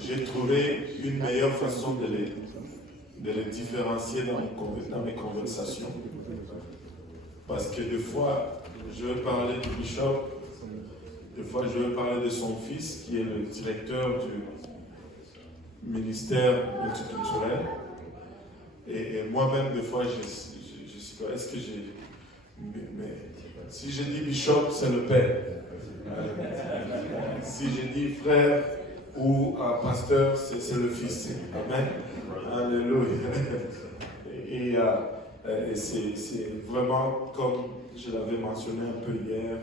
j'ai trouvé une meilleure façon de les différencier dans mes conversations. Parce que des fois, je veux parler du bishop, des fois je veux parler de son fils, qui est le directeur du ministère multiculturel. Et moi-même, des fois, je sais pas, est-ce que j'ai... Mais si j'ai dit bishop, c'est le père. Si j'ai dit frère ou pasteur, c'est le fils. Amen. Alléluia. Et c'est vraiment, comme je l'avais mentionné un peu hier,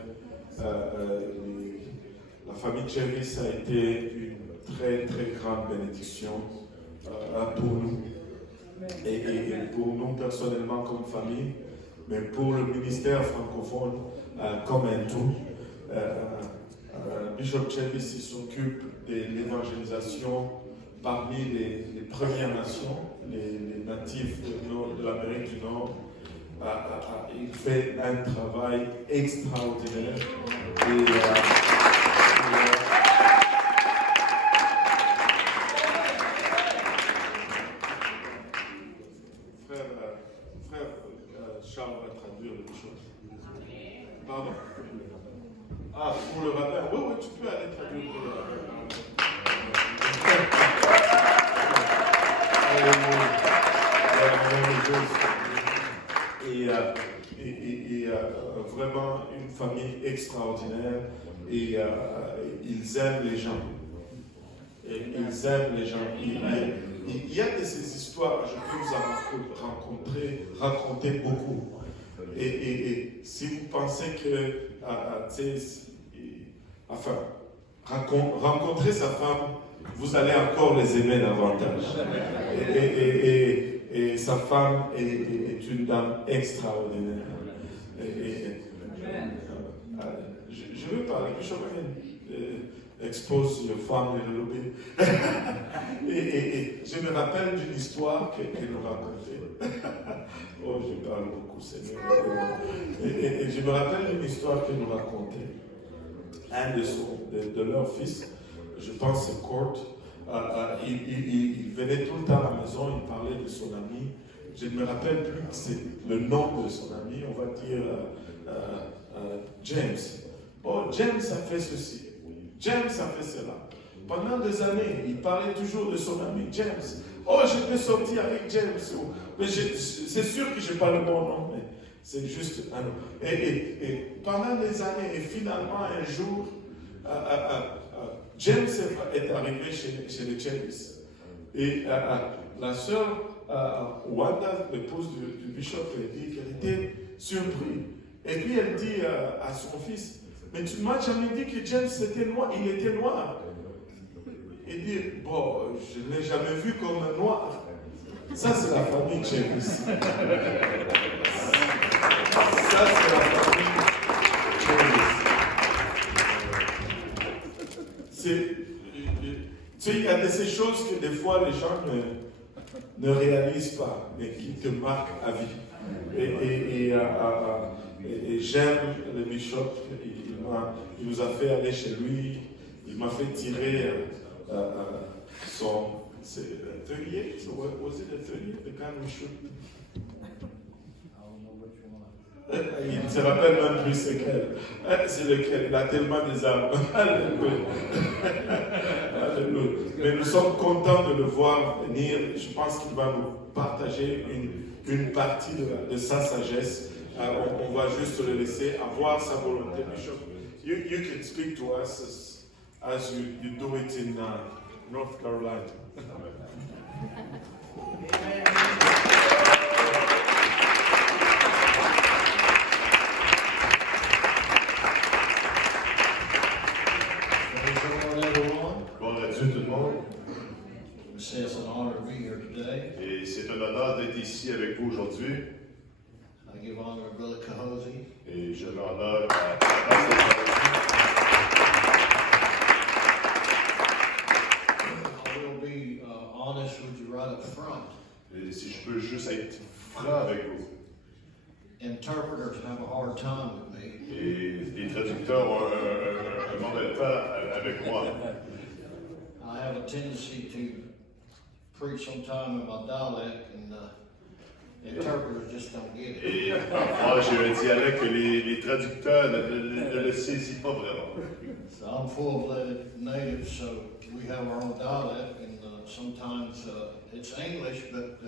la famille Chevis a été une très très grande bénédiction pour nous. Et pour nous personnellement comme famille, mais pour le ministère francophone comme un tout. Bishop Chevis s'occupe de l'évangélisation parmi les Premières Nations, les natifs de l'Amérique du Nord. Il fait un travail extraordinaire. Frère Charles va traduire le bishop. Pardon? Ah, pour le rabbin. Oui, tu peux aller traduire pour le rabbin. Et vraiment une famille extraordinaire. Et ils aiment les gens. Et ils aiment les gens. Il y a de ces histoires, je peux vous raconter beaucoup. Et si vous pensez que, rencontrer sa femme, vous allez encore les aimer davantage. Et sa femme est une dame extraordinaire. Je veux parler, Bishop, expose your family a little bit. et je me rappelle d'une histoire qu'elle nous racontait. Oh, je parle beaucoup, Seigneur. Et je me rappelle d'une histoire qu'elle nous racontait. Un de leurs fils, je pense c'est Court, il venait tout le temps à la maison, il parlait de son ami. Je ne me rappelle plus que c'est le nom de son ami, on va dire James. Oh, James a fait ceci. James a fait cela. Pendant des années, il parlait toujours de son ami James. Oh, je peux sortir avec James. Mais c'est sûr que je n'ai pas le bon nom, mais c'est juste un nom. Et pendant des années, et finalement, un jour, James est arrivé chez les Chevis. Et la sœur Wanda, l'épouse du bishop, elle dit qu'elle était surprise. Et puis elle dit à son fils, mais tu ne m'as jamais dit que James était noir, il était noir. Il dit, bon, je ne l'ai jamais vu comme un noir. Ça, c'est la famille Chevis. Ça, c'est la famille Chevis. Tu sais, il y a de ces choses que des fois les gens ne réalisent pas, mais qui te marquent à vie. Et j'aime le bishop. Il nous a fait aller chez lui. Il m'a fait tirer son 38. So was it a 38? The kind we shoot? Il ne se rappelle même plus c'est lequel. C'est lequel. Il a tellement des armes. Alléluia. Alléluia. Mais nous sommes contents de le voir venir. Je pense qu'il va nous partager une partie de sa sagesse. On va juste le laisser avoir sa volonté. Bishop, you can speak to us as you do it in North Carolina. Bonjour tout le monde. It's an honor to be here today. Et c'est un honneur d'être ici avec vous aujourd'hui. I give honor to Brother Cahosi. Et je l'honneur à Pasteur I will be honest with you right up front. Et si je peux juste être franc avec vous. Interpreters have a hard time with me. Et les traducteurs ont un mauvais temps avec moi. I have a tendency to preach sometime in my dialect, and interpreters just don't get it. Et parfois, j'ai un dialecte que les traducteurs ne le saisissent pas vraiment. So I'm full-blooded native, so we have our own dialect, and sometimes it's English, but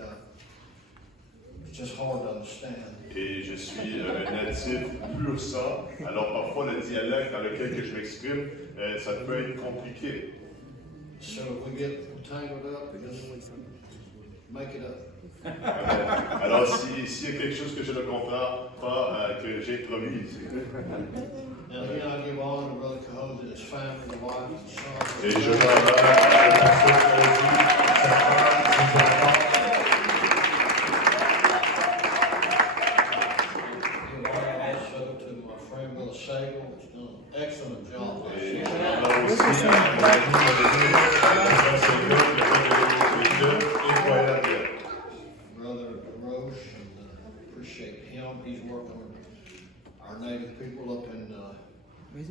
it's just hard to understand. Et je suis un natif pur sang, alors parfois le dialecte dans lequel que je m'exprime, ça peut être compliqué. So if we get tangled up, just make it up. Alors s'il y a quelque chose que je ne comprends pas, que j'improvise. And again, I give honor to Brother Cahoes and his family, his wife, his son. Et je rends à la Give honor also to my friend Brother Sagal, who's done an excellent job. Et je rends aussi à mon ami incroyable. Brother Roche, and appreciate him. He's working with our native people up in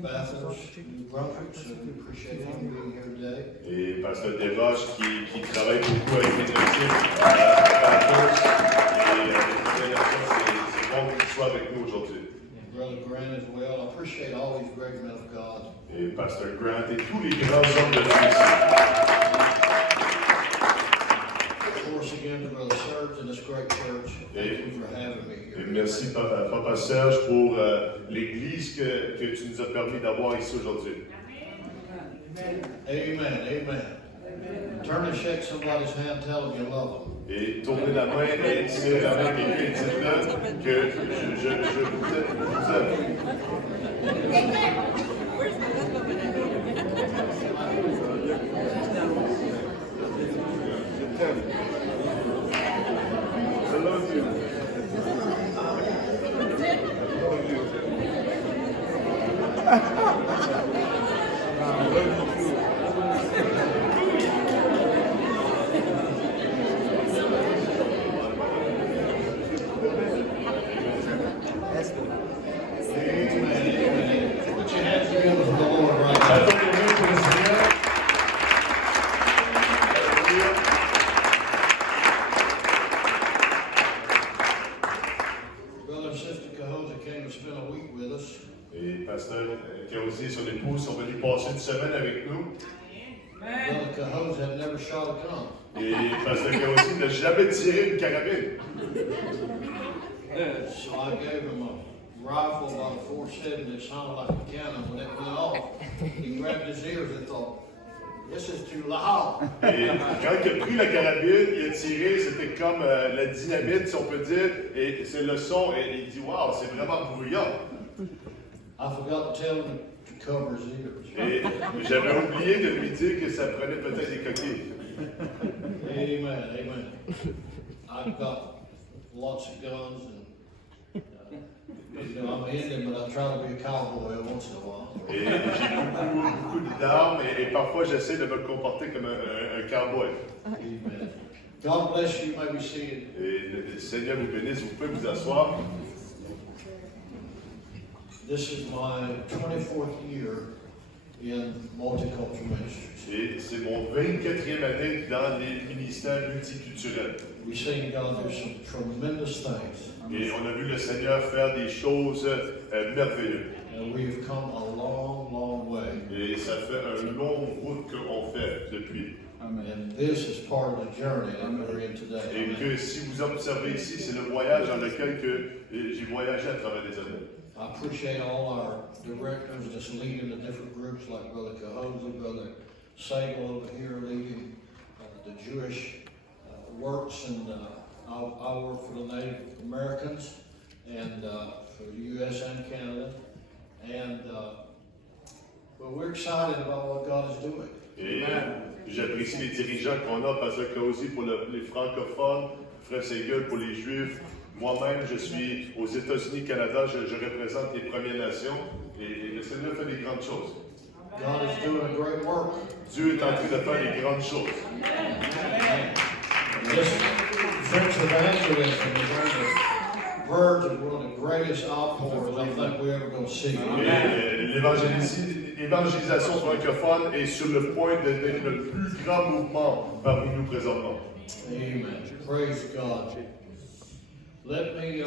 Bathurst, New Brunswick, so we appreciate him being here today. Et Pasteur Desroches qui travaille beaucoup avec les natifs à Bathurst. Et avec les nations, c'est bon qu'il soit avec nous aujourd'hui. And Brother Grant as well. I appreciate all these great men of God. Et Pasteur Grant et tous les grands hommes de Dieu ici. Of course, again, to Brother Serge and this great church. Thank you for having me Et here. merci Papa Serge pour l'église que tu nous as permis d'avoir ici aujourd'hui. Amen, amen. Turn and shake somebody's hand, tell them you love them. Et tournez la main et serrez la main quelqu'un et dites-le que je vous aime. I love you. Amen, amen. Put your hands together for the Lord right now. Brother and Sister Cahosa came to spend a week with us. Et Pasteur Cahosi et son épouse sont venus passer une semaine avec nous. Brother Cahosa had never shot a gun. Et Pasteur Cahosi n'a jamais tiré une carabine. So I gave him a rifle about a 4.7 that sounded like a cannon. When it went off, he grabbed his ears and thought, this is too loud. Et quand il a pris la carabine, il a tiré, c'était comme la dynamite, si on peut dire, et c'est le son, et il dit, waouh, c'est vraiment bruyant. I forgot to tell him to cover his ears. Et j'avais oublié de lui dire que ça prenait peut-être des coquilles. Amen, amen. I've got lots of guns and you know, I'm Indian, but I try to be a cowboy once in a while. Et j'ai beaucoup d'armes, et parfois j'essaie de me comporter comme un cowboy. Amen. God bless you. You may be seated. Et le Seigneur vous bénisse, vous pouvez vous asseoir. This is my 24th year in multicultural ministries. Et c'est mon 24e année dans les ministères multiculturels. We've seen God do some tremendous things. Et on a vu le Seigneur faire des choses merveilleuses. And we've come a long, long way. Et ça fait un long route qu'on fait depuis. And this is part of the journey that we're in today. Et que si vous observez ici, c'est le voyage dans lequel que j'ai voyagé à travers les années. I appreciate all our directors just leading the different groups like Brother Cahosa, Brother Sagal over here leading the Jewish works, and I work for the Native Americans and for the U.S. and Canada. And but we're excited about what God is doing. Et j'apprécie les dirigeants qu'on a, Pasteur Cahosi pour les francophones, Frère Segal pour les Juifs. Moi-même, je suis aux États-Unis, Canada, je représente les Premières Nations et le Seigneur fait des grandes choses. God is doing a great work. Dieu est en train de faire des grandes choses. This French evangelism is on the verge of one of the greatest outpours I think we're ever going to see. Et l'évangélisation francophone est sur le point d'être le plus grand mouvement parmi nous présentement. Amen. Praise God. Let me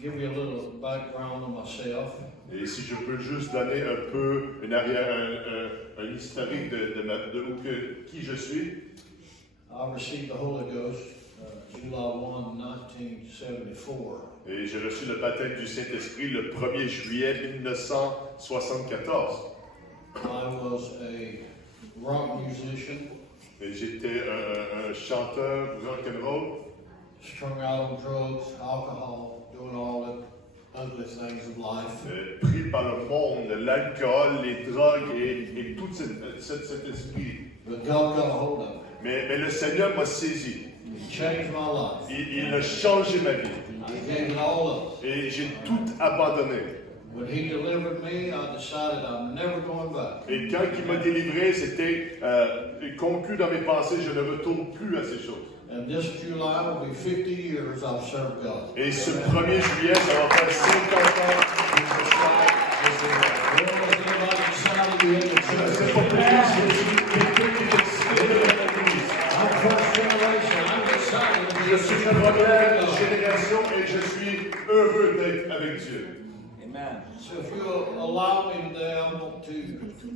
give you a little background on myself. Et si je peux juste donner un peu un historique de qui je suis. I received the Holy Ghost July 1, 1974. Et j'ai reçu le baptême du Saint-Esprit le 1er juillet 1974. I was a rock musician, Et j'étais un chanteur rock'n'roll, strung out on drugs, alcohol, doing all the ugly things of life. pris par le monde, l'alcool, les drogues et tout cet esprit. But God got a hold of me. Mais le Seigneur m'a saisi. He changed my life. Il a changé ma vie. I gave it all up. Et j'ai tout abandonné. When He delivered me, I decided I'm never going back. Et quand il m'a délivré, c'était conclu dans mes pensées, je ne retourne plus à ces choses. And this July will be 50 years I've served God. Et ce 1er juillet, ça va faire 50 ans que je sers le Seigneur. Was anybody excited to be in the Je ne sais church? pas pourquoi je I'm first generation. I'm excited to be Je in suis the la première church. génération et je suis heureux d'être avec Dieu. Amen. So if you'll allow me today, I want to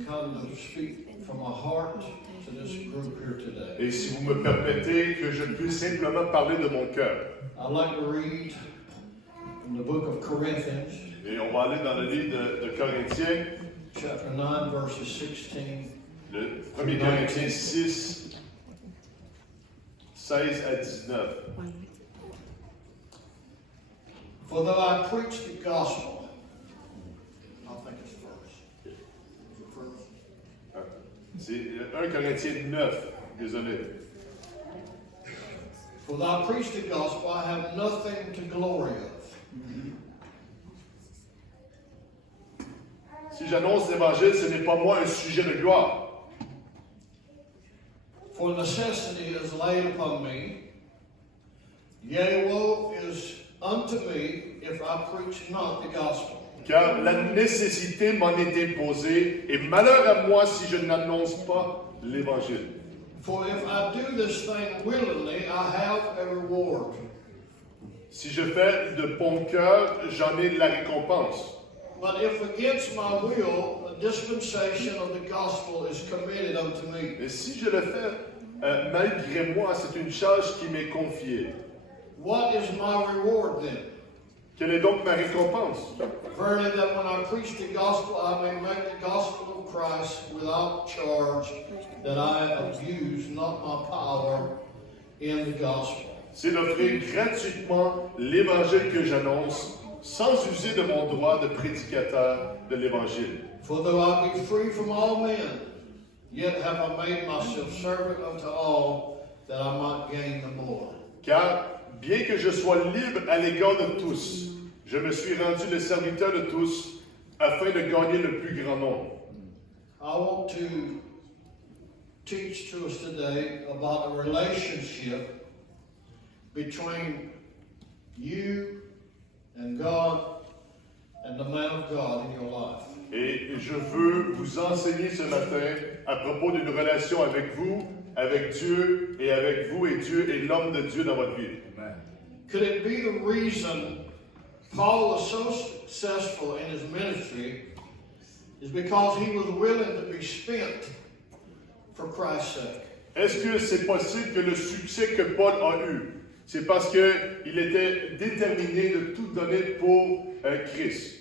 come to speak from my heart to this group here today. Et si vous me permettez que je puisse simplement parler de mon cœur. I'd like to read from the book of Corinthians, Et on va aller dans le livre de Corinthiens, chapter 9, verses 16. le 1er Corinthiens 6, 16 à 19. For though I preach the gospel, I think it's first. Is it first? C'est 1 Corinthiens 9, désolé. For though I preach the gospel, I have nothing to glory of. Si j'annonce l'évangile, ce n'est pas moi un sujet de gloire. For necessity is laid upon me, yea, woe is unto me if I preach not the gospel. Car la nécessité m'en est imposée, et malheur à moi si je n'annonce pas l'évangile. For if I do this thing willingly, I have a reward. Si je fais de bon cœur, j'en ai la récompense. But if against my will, a dispensation of the gospel is committed unto me. Et si je le fais malgré moi, c'est une charge qui m'est confiée. What is my reward then? Quelle est donc ma récompense? Verily that when I preach the gospel, I may make the gospel of Christ without charge, that I abuse not my power in the gospel. C'est d'offrir gratuitement l'évangile que j'annonce, sans user de mon droit de prédicateur de l'évangile. For though I be free from all men, yet have I made myself servant unto all, that I might gain the more. Car, bien que je sois libre à l'égard de tous, je me suis rendu le serviteur de tous, afin de gagner le plus grand nombre. I want to teach to us today about a relationship between you and God and the man of God in your life. Et je veux vous enseigner ce matin à propos d'une relation avec vous, avec Dieu, et avec vous et Dieu et l'homme de Dieu dans votre vie. Could it be the reason Paul was so successful in his ministry is because he was willing to be spent for Christ's sake? Est-ce que c'est possible que le succès que Paul a eu, c'est parce qu'il était déterminé de tout donner pour Christ?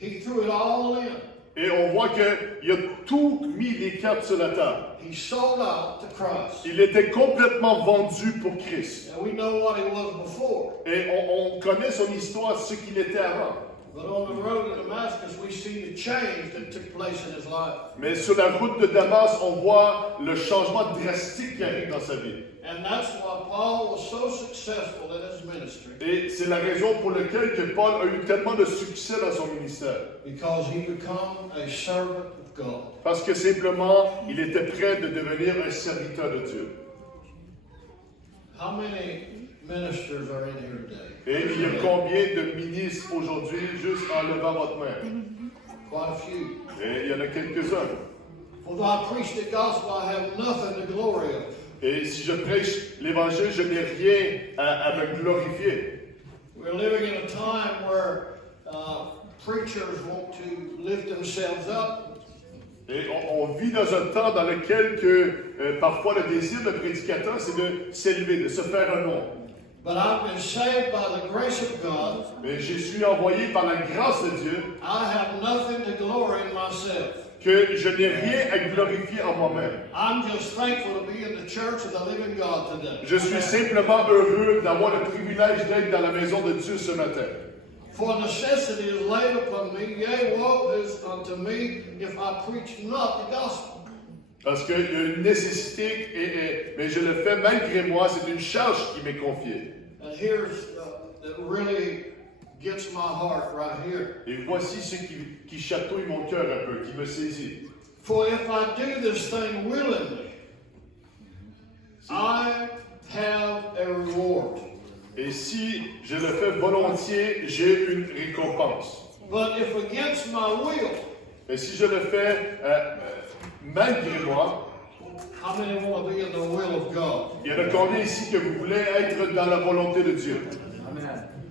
He threw it all in. Et on voit qu'il a tout mis les cartes sur la table. He sold out to Christ. Il était complètement vendu pour Christ. And we know what he was before. Et on connaît son histoire, ce qu'il était avant. But on the road to Damascus, we see the change that took place in his life. Mais sur la route de Damas, on voit le changement drastique qui arrive dans sa vie. And that's why Paul was so successful in his ministry. Et c'est la raison pour laquelle que Paul a eu tellement de succès dans son ministère. Because he became a servant of God. Parce que simplement, il était prêt de devenir un serviteur de Dieu. How many ministers are in here today? Et il y a combien de ministres aujourd'hui, juste en levant votre main? quite a few. Et il y en a quelques-uns. For though I preach the gospel, I have nothing to glory of. Et si je prêche l'Évangile, je n'ai rien à me glorifier. We're living in a time where preachers want to lift themselves up. Et on vit dans un temps dans lequel parfois le désir de prédicateur, c'est de s'élever, de se faire un nom. But I've been saved by the grace of God. Mais je suis envoyé par la grâce de Dieu, I have nothing to glory in myself. que je n'ai rien à glorifier en moi-même. I'm just thankful to be in the church of the living God today. Je suis simplement heureux d'avoir le privilège d'être dans la maison de Dieu ce matin. For necessity is laid upon me, yea, woe is unto me if I preach not the gospel. Parce qu'il y a une nécessité, mais je le fais malgré moi, c'est une charge qui m'est confiée. And here's that really gets my heart right here. Et voici ce qui chatouille mon cœur un peu, qui me saisit. For if I do this thing willingly, I have a reward. Et si je le fais volontiers, j'ai une récompense. But if against my will, Et si je le fais malgré moi, how many want to be in the will of God? il y en a combien ici que vous voulez être dans la volonté de Dieu?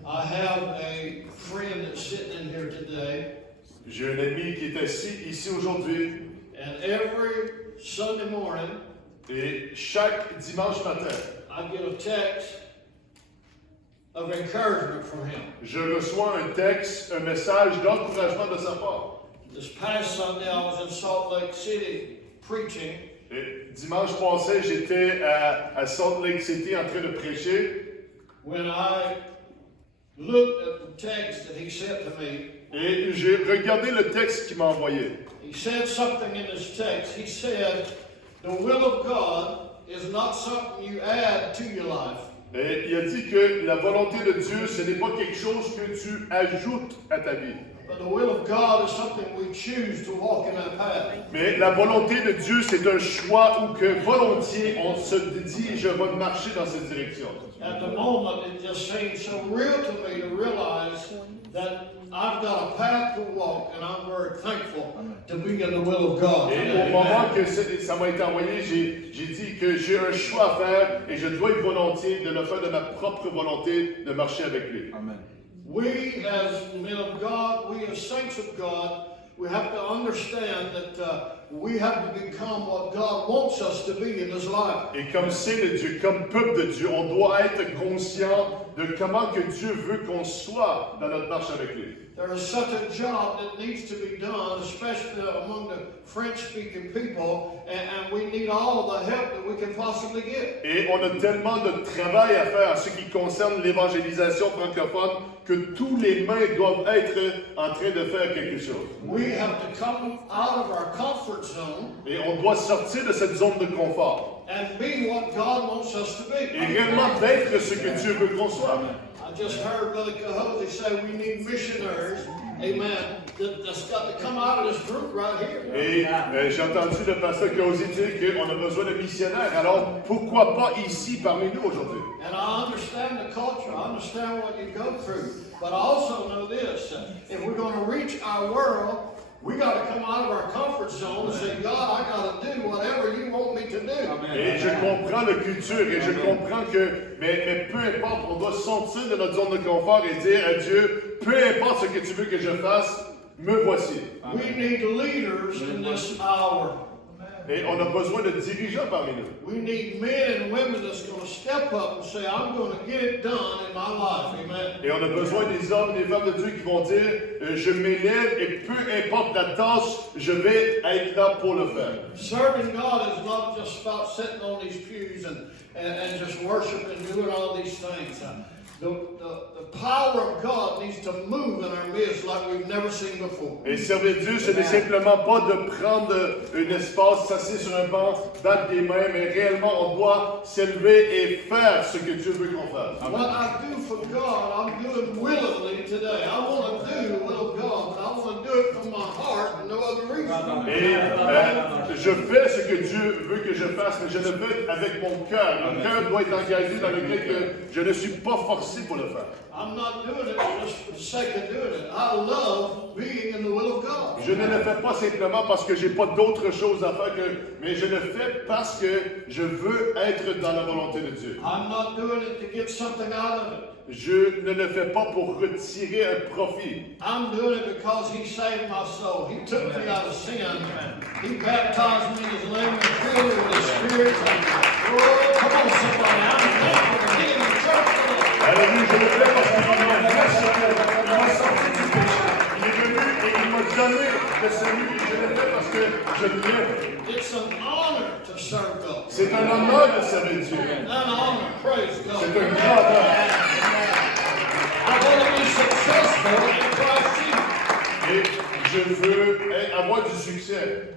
I have a friend that's sitting in here today, J'ai un ami qui est assis ici aujourd'hui, and every Sunday morning, et chaque dimanche matin, I get a text of encouragement from him. je reçois un texte, un message d'encouragement de sa part. This past Sunday, I was in Salt Lake City preaching, Et dimanche passé, j'étais à Salt Lake City en train de prêcher, when I looked at the text that he sent to me. et j'ai regardé le texte qu'il m'a envoyé. He said something in this text. He said, the will of God is not something you add to your life. Et il a dit que la volonté de Dieu, ce n'est pas quelque chose que tu ajoutes à ta vie. But the will of God is something we choose to walk in that path. Mais la volonté de Dieu, c'est un choix où que volontiers on se dit, je vais marcher dans cette direction. At the moment, it just seems so real to me to realize that I've got a path to walk, and I'm very thankful to be in the will of God. Et au moment que ça m'a été envoyé, j'ai dit que j'ai un choix à faire et je dois être volontiers de le faire de ma propre volonté, de marcher avec lui. Amen. We as men of God, we as saints of God, we have to understand that we have to become what God wants us to be in this life. Et comme saint de Dieu, comme peuple de Dieu, on doit être conscient de comment que Dieu veut qu'on soit dans notre marche avec lui. There is such a job that needs to be done, especially among the French-speaking people, and we need all of the help that we can possibly get. Et on a tellement de travail à faire en ce qui concerne l'évangélisation francophone que tous les mains doivent être en train de faire quelque chose. We have to come out of our comfort zone Et on doit sortir de cette zone de confort. and be what God wants us to Et be. réellement d'être ce que Dieu veut qu'on soit. I just heard Brother Cahote say we need missionaries, amen, that's got to come out of this group right here. Et j'ai entendu le pasteur Causey dire qu'on a besoin de missionnaires. Alors pourquoi pas ici parmi nous aujourd'hui? And I understand the culture, I understand what you go through, but I also know this, if we're going to reach our world, we got to come out of our comfort zone and say, God, I got to do whatever you want me to do. Et je comprends la culture et je comprends que, mais peu importe, on doit sortir de notre zone de confort et dire à Dieu, peu importe ce que tu veux que je fasse, me voici. We need leaders in this hour. Et on a besoin de dirigeants parmi nous. We need men and women that's going to step up and say, I'm going to get it done in my life. Amen. Et on a besoin des hommes et des femmes de Dieu qui vont dire, je m'élève et peu importe la tâche, je vais être là pour le faire. Serving God is not just about sitting on these pews and just worshiping and doing all these things. The power of God needs to move in our midst like we've never seen before. Et servir Dieu, ce n'est simplement pas de prendre un espace, s'asseoir sur un banc, battre des mains, mais réellement on doit s'élever et faire ce que Dieu veut qu'on fasse. What I do for God, I'm doing willingly today. I want to do the will of God, but I want to do it from my heart and no other reason. Et je fais ce que Dieu veut que je fasse, mais je le fais avec mon cœur. Mon cœur doit être engagé dans lequel que je ne suis pas forcé pour le faire. I'm not doing it just for the sake of doing it. I love being in the will of God. Je ne le fais pas simplement parce que j'ai pas d'autre chose à faire, mais je le fais parce que je veux être dans la volonté de Dieu. I'm not doing it to get something out of it. Je ne le fais pas pour retirer un profit. I'm doing it because He saved my soul. He took me out of sin. He baptized me in His name and filled me with His Spirit. Oh, come on, somebody. I'm thankful to be in the church today. Alléluia, je le fais parce qu'il m'a sorti du péché. Il est venu et il m'a donné le salut. Je le fais parce que je l'aime. It's an honor to serve God. C'est un honneur de servir Dieu. An honor, praise God. C'est un grand honneur. I want to be successful in Christ Jesus. Et je veux avoir du succès.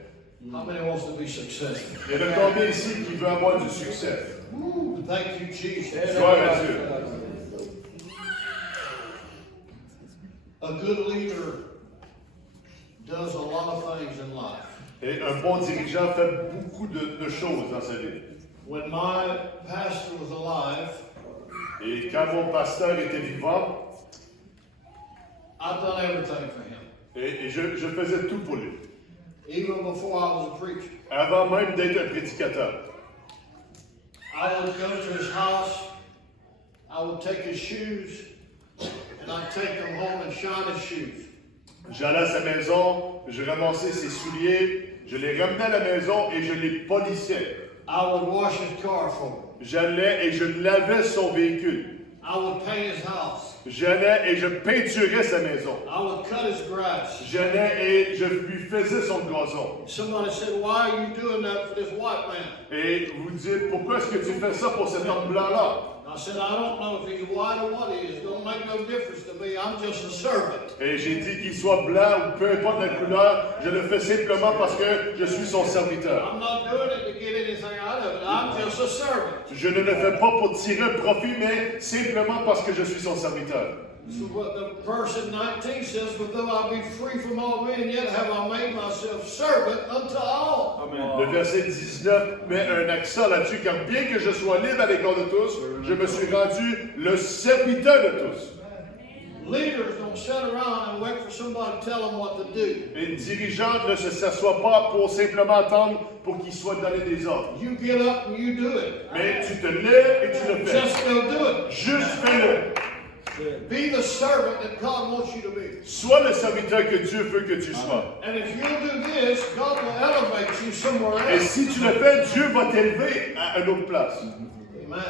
How many wants to be successful? Il y en a combien ici qui veut avoir du succès? Woo, thank you, Jesus. Gloire à Dieu. A good leader does a lot of things in life. Et un bon dirigeant fait beaucoup de choses dans sa vie. When my pastor was alive, Et quand mon pasteur était vivant, I've done everything for him. et je faisais tout pour lui. Even before I was a preacher. Avant même d'être un prédicateur. I would go to his house, I would take his shoes, and I'd take them home and shine his shoes. J'allais à sa maison, je ramassais ses souliers, je les ramenais à la maison et je les polissais. I would wash his car for him. J'allais et je lavais son véhicule. I would paint his house. J'allais et je peinturais sa maison. I would cut his grass. J'allais et je lui faisais son gazon. Somebody said, "Why are you doing that for this white man?" Et vous dites, pourquoi est-ce que tu fais ça pour cet homme blanc-là? I said, "I don't know if he's white or what he is. It don't make no difference to me. I'm just a servant." Et j'ai dit qu'il soit blanc ou peu importe la couleur, je le fais simplement parce que je suis son serviteur. I'm not doing it to get anything out of it. I'm just a servant. Je ne le fais pas pour tirer un profit, mais simplement parce que je suis son serviteur. So what the verse in 19 says, "But though I be free from all men, yet have I made myself servant unto all." Le verset 19 met un accent là-dessus, car bien que je sois libre à l'égard de tous, je me suis rendu le serviteur de tous. Leaders don't sit around and wait for somebody to tell them what to do. Les dirigeants ne s'assoient pas pour simplement attendre pour qu'ils soient donnés des ordres. You get up and you do it. Mais tu te lèves et tu le fais. Just go do it. Juste fais-le. Be the servant that God wants you to be. Sois le serviteur que Dieu veut que tu sois. And if you'll do this, God will elevate you somewhere Et else. si tu le fais, Dieu va t'élever à une autre place. Amen.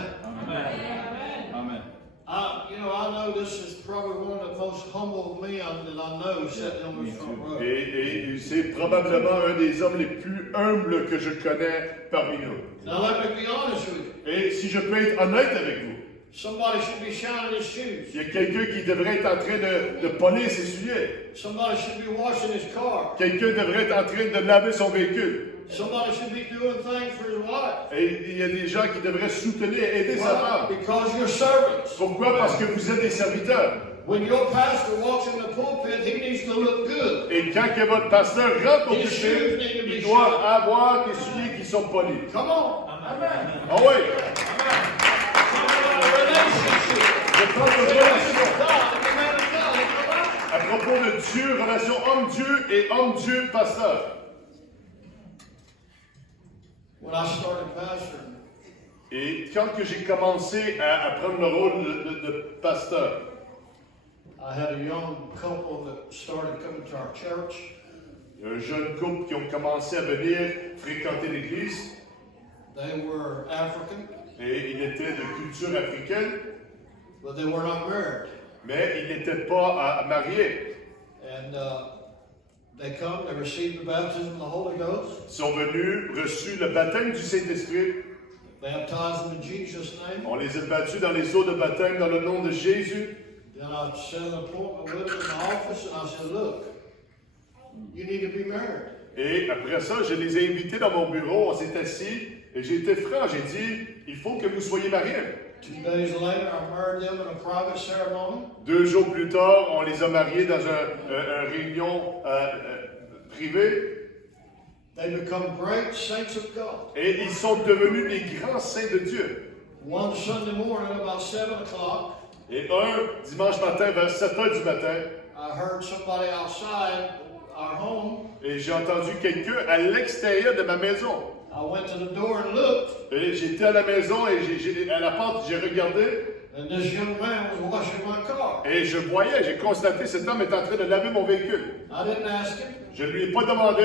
Amen. I know this is probably one of the most humble men that I know sitting on this front row. Et c'est probablement un des hommes les plus humbles que je connais parmi nous. Now let me be honest with you. Et si je peux être honnête avec vous, Somebody should be shining his shoes. il y a quelqu'un qui devrait être en train de polir ses souliers. Somebody should be washing his car. Quelqu'un devrait être en train de laver son véhicule. Somebody should be doing things for his wife. Et il y a des gens qui devraient soutenir et aider sa Why? femme. Because you're servants. Pourquoi? Parce que vous êtes des serviteurs. When your pastor walks in the pulpit, he needs to look good. Et quand que votre pasteur rentre au His shoes pulpit, need to be il doit shined. avoir des souliers qui sont polis. Come on. Ah oui! Relationship. Je parle de relation. God, the man of God, come on. À propos de Dieu, relation homme-Dieu et homme-Dieu pasteur. When I started pastoring, Et quand que j'ai commencé à prendre le rôle de pasteur, I had a young couple that started coming to our church. il y a un jeune couple qui ont commencé à venir fréquenter l'église. They were African, Et il était de culture africaine, but they were not married. mais il n'était pas marié. And they come, they receive the baptism of the Holy Ghost, Ils sont venus, reçu le baptême du Saint-Esprit. baptize them in Jesus' name. On les a battus dans les eaux de baptême dans le nom de Jésus. Then I set an appointment with them in the office, and I said, "Look, you need to be married." Et après ça, je les ai invités dans mon bureau, on s'est assis, et j'ai été franc, j'ai dit, il faut que vous soyez mariés. 2 days later, I married them in a private ceremony. 2 jours plus tard, on les a mariés dans une réunion privés they become great saints of God. et ils sont devenus des grands saints de Dieu. One Sunday morning, about 7 o'clock, Et un dimanche matin, vers 7 heures du matin, I heard somebody outside our home. et j'ai entendu quelqu'un à l'extérieur de ma maison. I went to the door and looked, Et j'étais à la maison et à la porte, j'ai regardé and this young man was washing my car. et je voyais, j'ai constaté cet homme est en train de laver mon véhicule. I didn't ask him. Je ne lui ai pas demandé,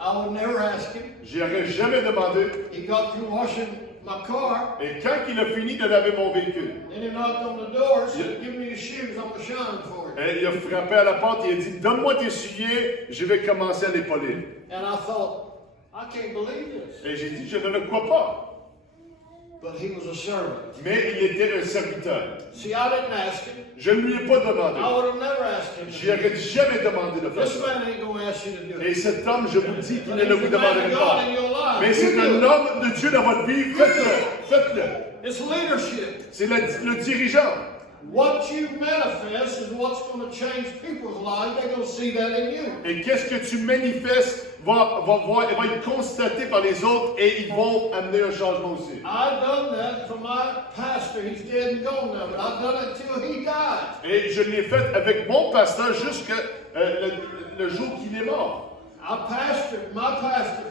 I would never ask him. j'y aurais jamais demandé. He got through washing my car, Et quand il a fini de laver mon véhicule, then he knocked on the door and said, "Give me your shoes, I'm gonna shine for you." et il a frappé à la porte et il a dit, donne-moi tes souliers, je vais commencer à les polir. And I thought, I can't believe this. Et j'ai dit, je ne le crois pas. But he was a servant. Mais il était un serviteur. See, I didn't ask him. Je ne lui ai pas demandé. I would have never asked him. J'y aurais jamais demandé de faire This ça. man ain't gonna ask you to do Et it. cet homme, je vous dis qu'il But ne he's le the vous man demandera of pas. God in your life. Mais You c'est do un it. homme de Dieu dans votre vie, faites-le, faites-le. It's leadership. C'est le dirigeant. What you manifest is what's going to change people's lives. They're going to see that in you. Et qu'est-ce que tu manifestes va être constaté par les autres et ils vont amener un changement aussi. I've done that for my pastor. He's dead and gone now, but I've done it till he died. Et je l'ai fait avec mon pasteur jusqu'à le jour qu'il est mort. I pastored my pastor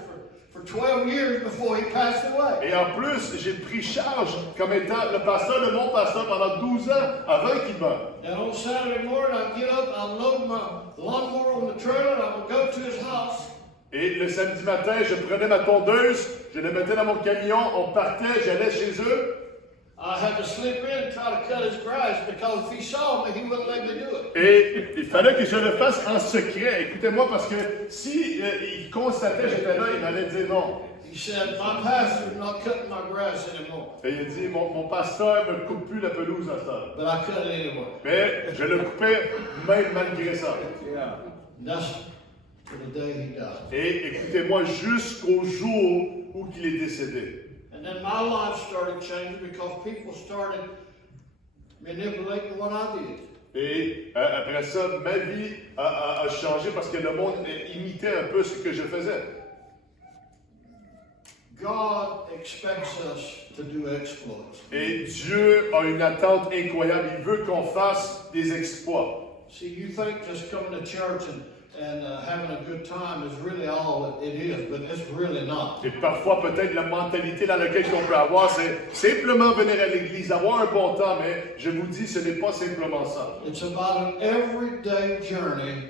for 12 years before he passed away. Et en plus, j'ai pris charge comme étant le pasteur de mon pasteur pendant 12 ans avant qu'il meure. And on Saturday morning, I'd get up, I'd load my lawnmower on the trailer, and I would go to his house. Et le samedi matin, je prenais ma tondeuse, je la mettais dans mon camion, on partait, j'allais chez eux. I had to slip in and try to cut his grass because if he saw me, he wouldn't let me do it. Et il fallait que je le fasse en secret. Écoutez-moi, parce que si il constatait que j'étais là, il m'allait dire non. He said, "My pastor's not cutting my grass anymore." Et il a dit, mon pasteur ne coupe plus la pelouse à ça. But I cut it anyway. Mais je le coupais même malgré ça. And that's to the day he died. Et écoutez-moi, jusqu'au jour où il est décédé. And then my life started changing because people started manipulating what I did. Et après ça, ma vie a changé parce que le monde imitait un peu ce que je faisais. God expects us to do exploits. Et Dieu a une attente incroyable. Il veut qu'on fasse des exploits. See, you think just coming to church and having a good time is really all it is, but it's really not. Et parfois, peut-être, la mentalité dans laquelle on peut avoir, c'est simplement venir à l'église, avoir un bon temps, mais je vous dis, ce n'est pas simplement ça. It's about an everyday journey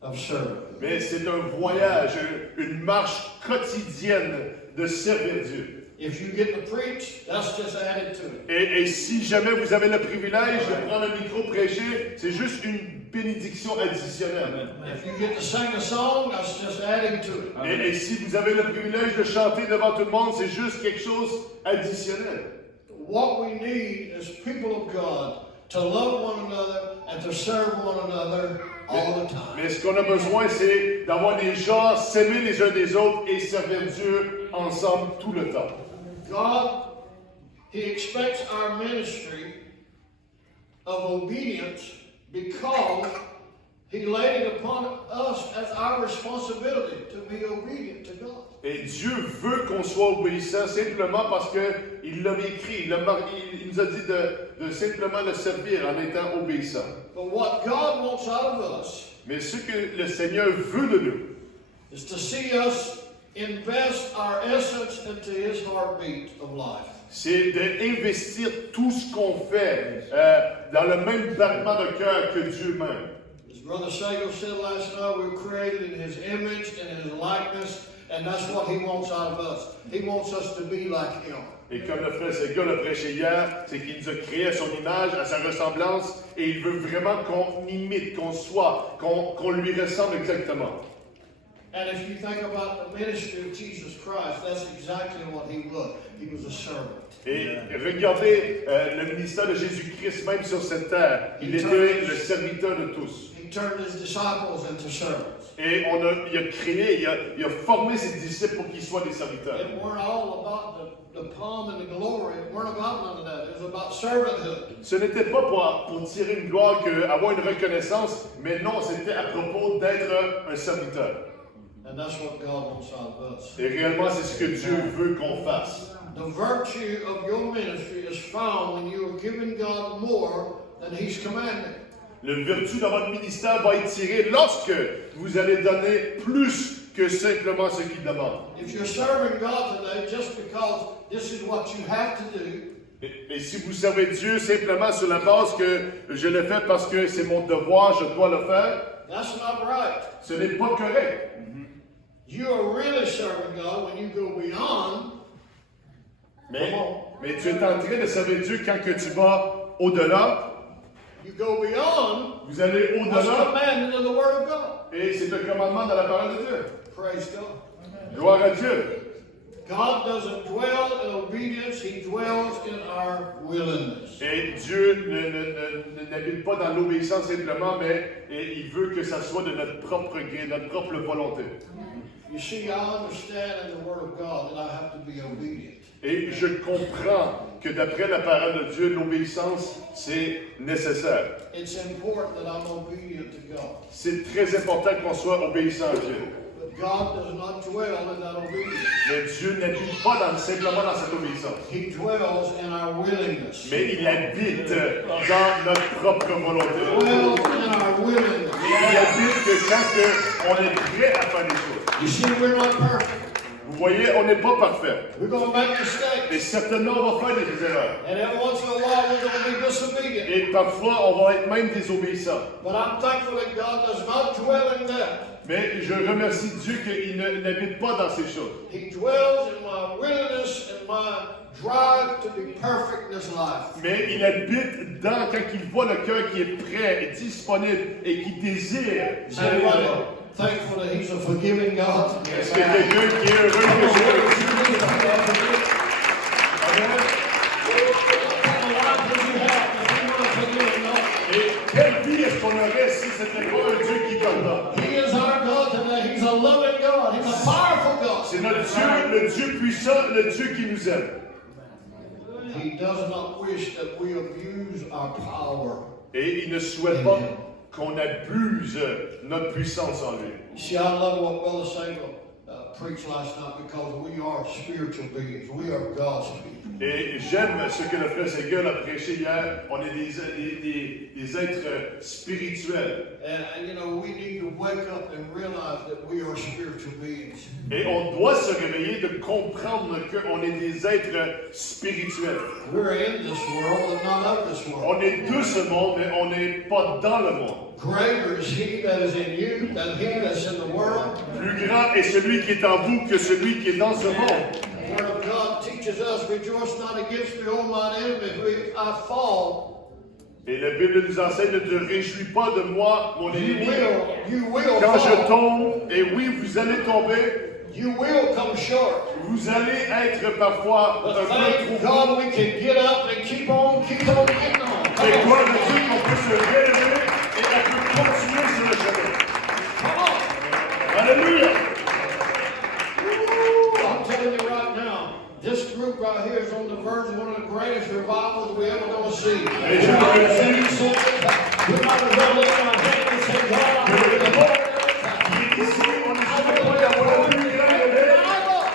of serving. Mais c'est un voyage, une marche quotidienne de servir Dieu. If you get to preach, that's just added to it. Et si jamais vous avez le privilège de prendre un micro prêcher, c'est juste une bénédiction additionnelle. If you get to sing a song, that's just adding to it. Et si vous avez le privilège de chanter devant tout le monde, c'est juste quelque chose additionnel. What we need as people of God to love one another and to serve one another all the time. Mais ce qu'on a besoin, c'est d'avoir des gens s'aimer les uns des autres et servir Dieu ensemble tout le temps. God, He expects our ministry of obedience because He laid it upon us as our responsibility to be obedient to God. Et Dieu veut qu'on soit obéissant simplement parce qu'il l'a écrit, il nous a dit de simplement le servir en étant obéissant. But what God wants out of us Mais ce que le Seigneur veut de nous, is to see us invest our essence into His heartbeat of life. c'est d'investir tout ce qu'on fait dans le même battement de cœur que Dieu même. As Brother Sagal said last night, we were created in His image and in His likeness, and that's what He wants out of us. He wants us to be like Him. Et comme le frère Ségal l'a prêché hier, c'est qu'il nous a créé à son image, à sa ressemblance, et il veut vraiment qu'on imite, qu'on soit, qu'on lui ressemble exactement. And if you think about the ministry of Jesus Christ, that's exactly what He was. He was a servant. Et regardez le ministère de Jésus-Christ, même sur cette terre, il était le serviteur de tous. He turned His disciples into servants. Et il a créé, il a formé ses disciples pour qu'ils soient des serviteurs. It weren't all about the pomp and the glory. It weren't about none of that. It was about servanthood. Ce n'était pas pour tirer une gloire, avoir une reconnaissance, mais non, c'était à propos d'être un serviteur. And that's what God wants out of us. Et réellement, c'est ce que Dieu veut qu'on fasse. The virtue of your ministry is found when you are giving God more than He's commanded. Le vertu de votre ministère va être tiré lorsque vous allez donner plus que simplement ce qu'il demande. If you're serving God today just because this is what you have to do, Et si vous servez Dieu simplement sur la base que je le fais parce que c'est mon devoir, je dois le faire, that's not right. ce n'est pas correct. You are really serving God when you go beyond. Mais tu es en train de servir Dieu quand que tu vas au-delà. You go beyond Vous allez what's au-delà. commanded in the Word of God. Et c'est un commandement dans la parole de Dieu. Praise God. Gloire à Dieu. God doesn't dwell in obedience, He dwells in our willingness. Et Dieu n'habite pas dans l'obéissance simplement, mais il veut que ça soit de notre propre gré, notre propre volonté. You see, I understand in the Word of God that I have to be obedient. Et je comprends que d'après la parole de Dieu, l'obéissance, c'est nécessaire. It's important that I'm obedient to God. C'est très important qu'on soit obéissant à Dieu. But God does not dwell in that obedience. Mais Dieu n'habite pas simplement dans cette obéissance. He dwells in our willingness. Mais il habite dans notre propre volonté. Dwells in our willingness. Il habite que quand on est prêt à faire des choses. You see, we're not perfect. Vous voyez, on n'est pas parfait. We're going to make mistakes. Et certainement, on va faire des erreurs. And every once in a while, we're going to be disobedient. Et parfois, on va être même désobéissant. But I'm thankful that God does not dwell in that. Mais je remercie Dieu qu'il n'habite pas dans ces choses. He dwells in my willingness and my drive to be perfect in this life. Mais il habite dans quand il voit le cœur qui est prêt et disponible et qui désire. Is anybody thankful that He's a forgiving God? Est-ce qu'il y a quelqu'un qui est heureux que je Amen. Et quelle vie est-ce qu'on aurait si ce n'était pas un Dieu qui pardonne? He is our God today. He's a loving God. He's a powerful God. C'est notre Dieu, le Dieu puissant, le Dieu qui nous aime. He does not wish that we abuse our power. Et il ne souhaite pas qu'on abuse notre puissance en lui. See, I love what Brother Samuel preached last night because we are spiritual beings. We are God's people. Et j'aime ce que le frère Seguel a prêché hier. On est des êtres spirituels. And you know, we need to wake up and realize that we are spiritual beings. Et on doit se réveiller de comprendre qu'on est des êtres spirituels. We're in this world, but not of this world. On est de ce monde, mais on n'est pas dans le monde. Greater is He that is in you than he that's in the world. Plus grand est celui qui est en vous que celui qui est dans ce monde. The Word of God teaches us, rejoice not against me, O mine enemy, if I fall. Et la Bible nous enseigne ne te réjouis pas de moi, mon ennemi. You will Quand je fall. tombe, et oui, vous allez tomber, You will come short. vous allez être parfois But un peu thank trop. God we can get up and keep on getting on. Et gloire à Dieu qu'on peut se relever et on peut continuer sur le chemin. Come on. Alléluia! Ooh, I'm telling you right now, this group right here is on the verge of one of the greatest revivals we ever going to see. Et je vous le dis, We might as well lift our hands and say, God, I'm ready to go. ici, on est sur le point d'avoir le plus grand réveil.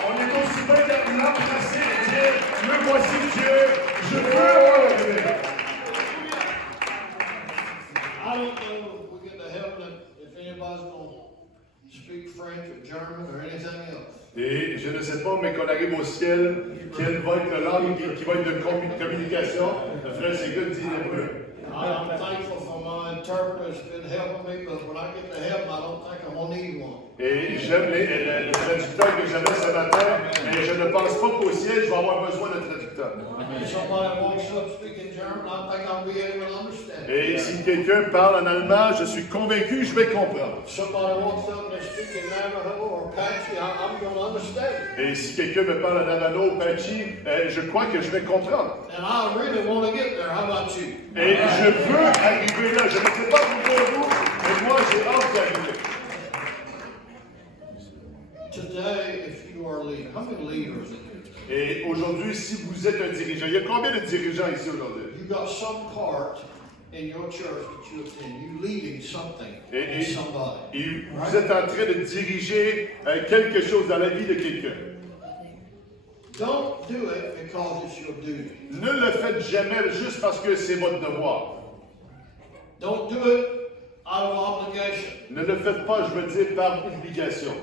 On est aussi bien de l'embrasser et dire, me voici Dieu, je veux avoir le réveil. I don't know if we get to heaven if anybody's going to speak French or German or anything else. Et je ne sais pas, mais qu'on arrive au ciel, quelle va être la langue qui va être de communication. Le frère Seguel dit l'hébreu. I'm thankful for my interpreter that's been helping me, but when I get to heaven, I don't think I'm going to need one. Et j'aime le traducteur que j'avais ce matin, mais je ne pense pas qu'au ciel, je vais avoir besoin d'un traducteur. If somebody walks up speaking German, I think I'll be able to understand. Et si quelqu'un parle en allemand, je suis convaincu, je vais comprendre. Somebody walks up and they're speaking Navajo or Apache, I'm going to understand. Et si quelqu'un me parle en Navajo ou Apache, je crois que je vais comprendre. And I really want to get there. How about you? Et je veux arriver là. Je ne sais pas pour vous, mais moi j'ai hâte d'arriver. Today, if you are a leader, how many leaders in here? Et aujourd'hui, si vous êtes un dirigeant, il y a combien de dirigeants ici aujourd'hui? You got some part in your church that you attend. You leading something Et- in somebody. Et vous êtes en train de diriger quelque chose dans la vie de quelqu'un. Don't do it because it's your duty. Ne le faites jamais juste parce que c'est votre devoir. Don't do it out of obligation. Ne le faites pas, je veux dire, par obligation.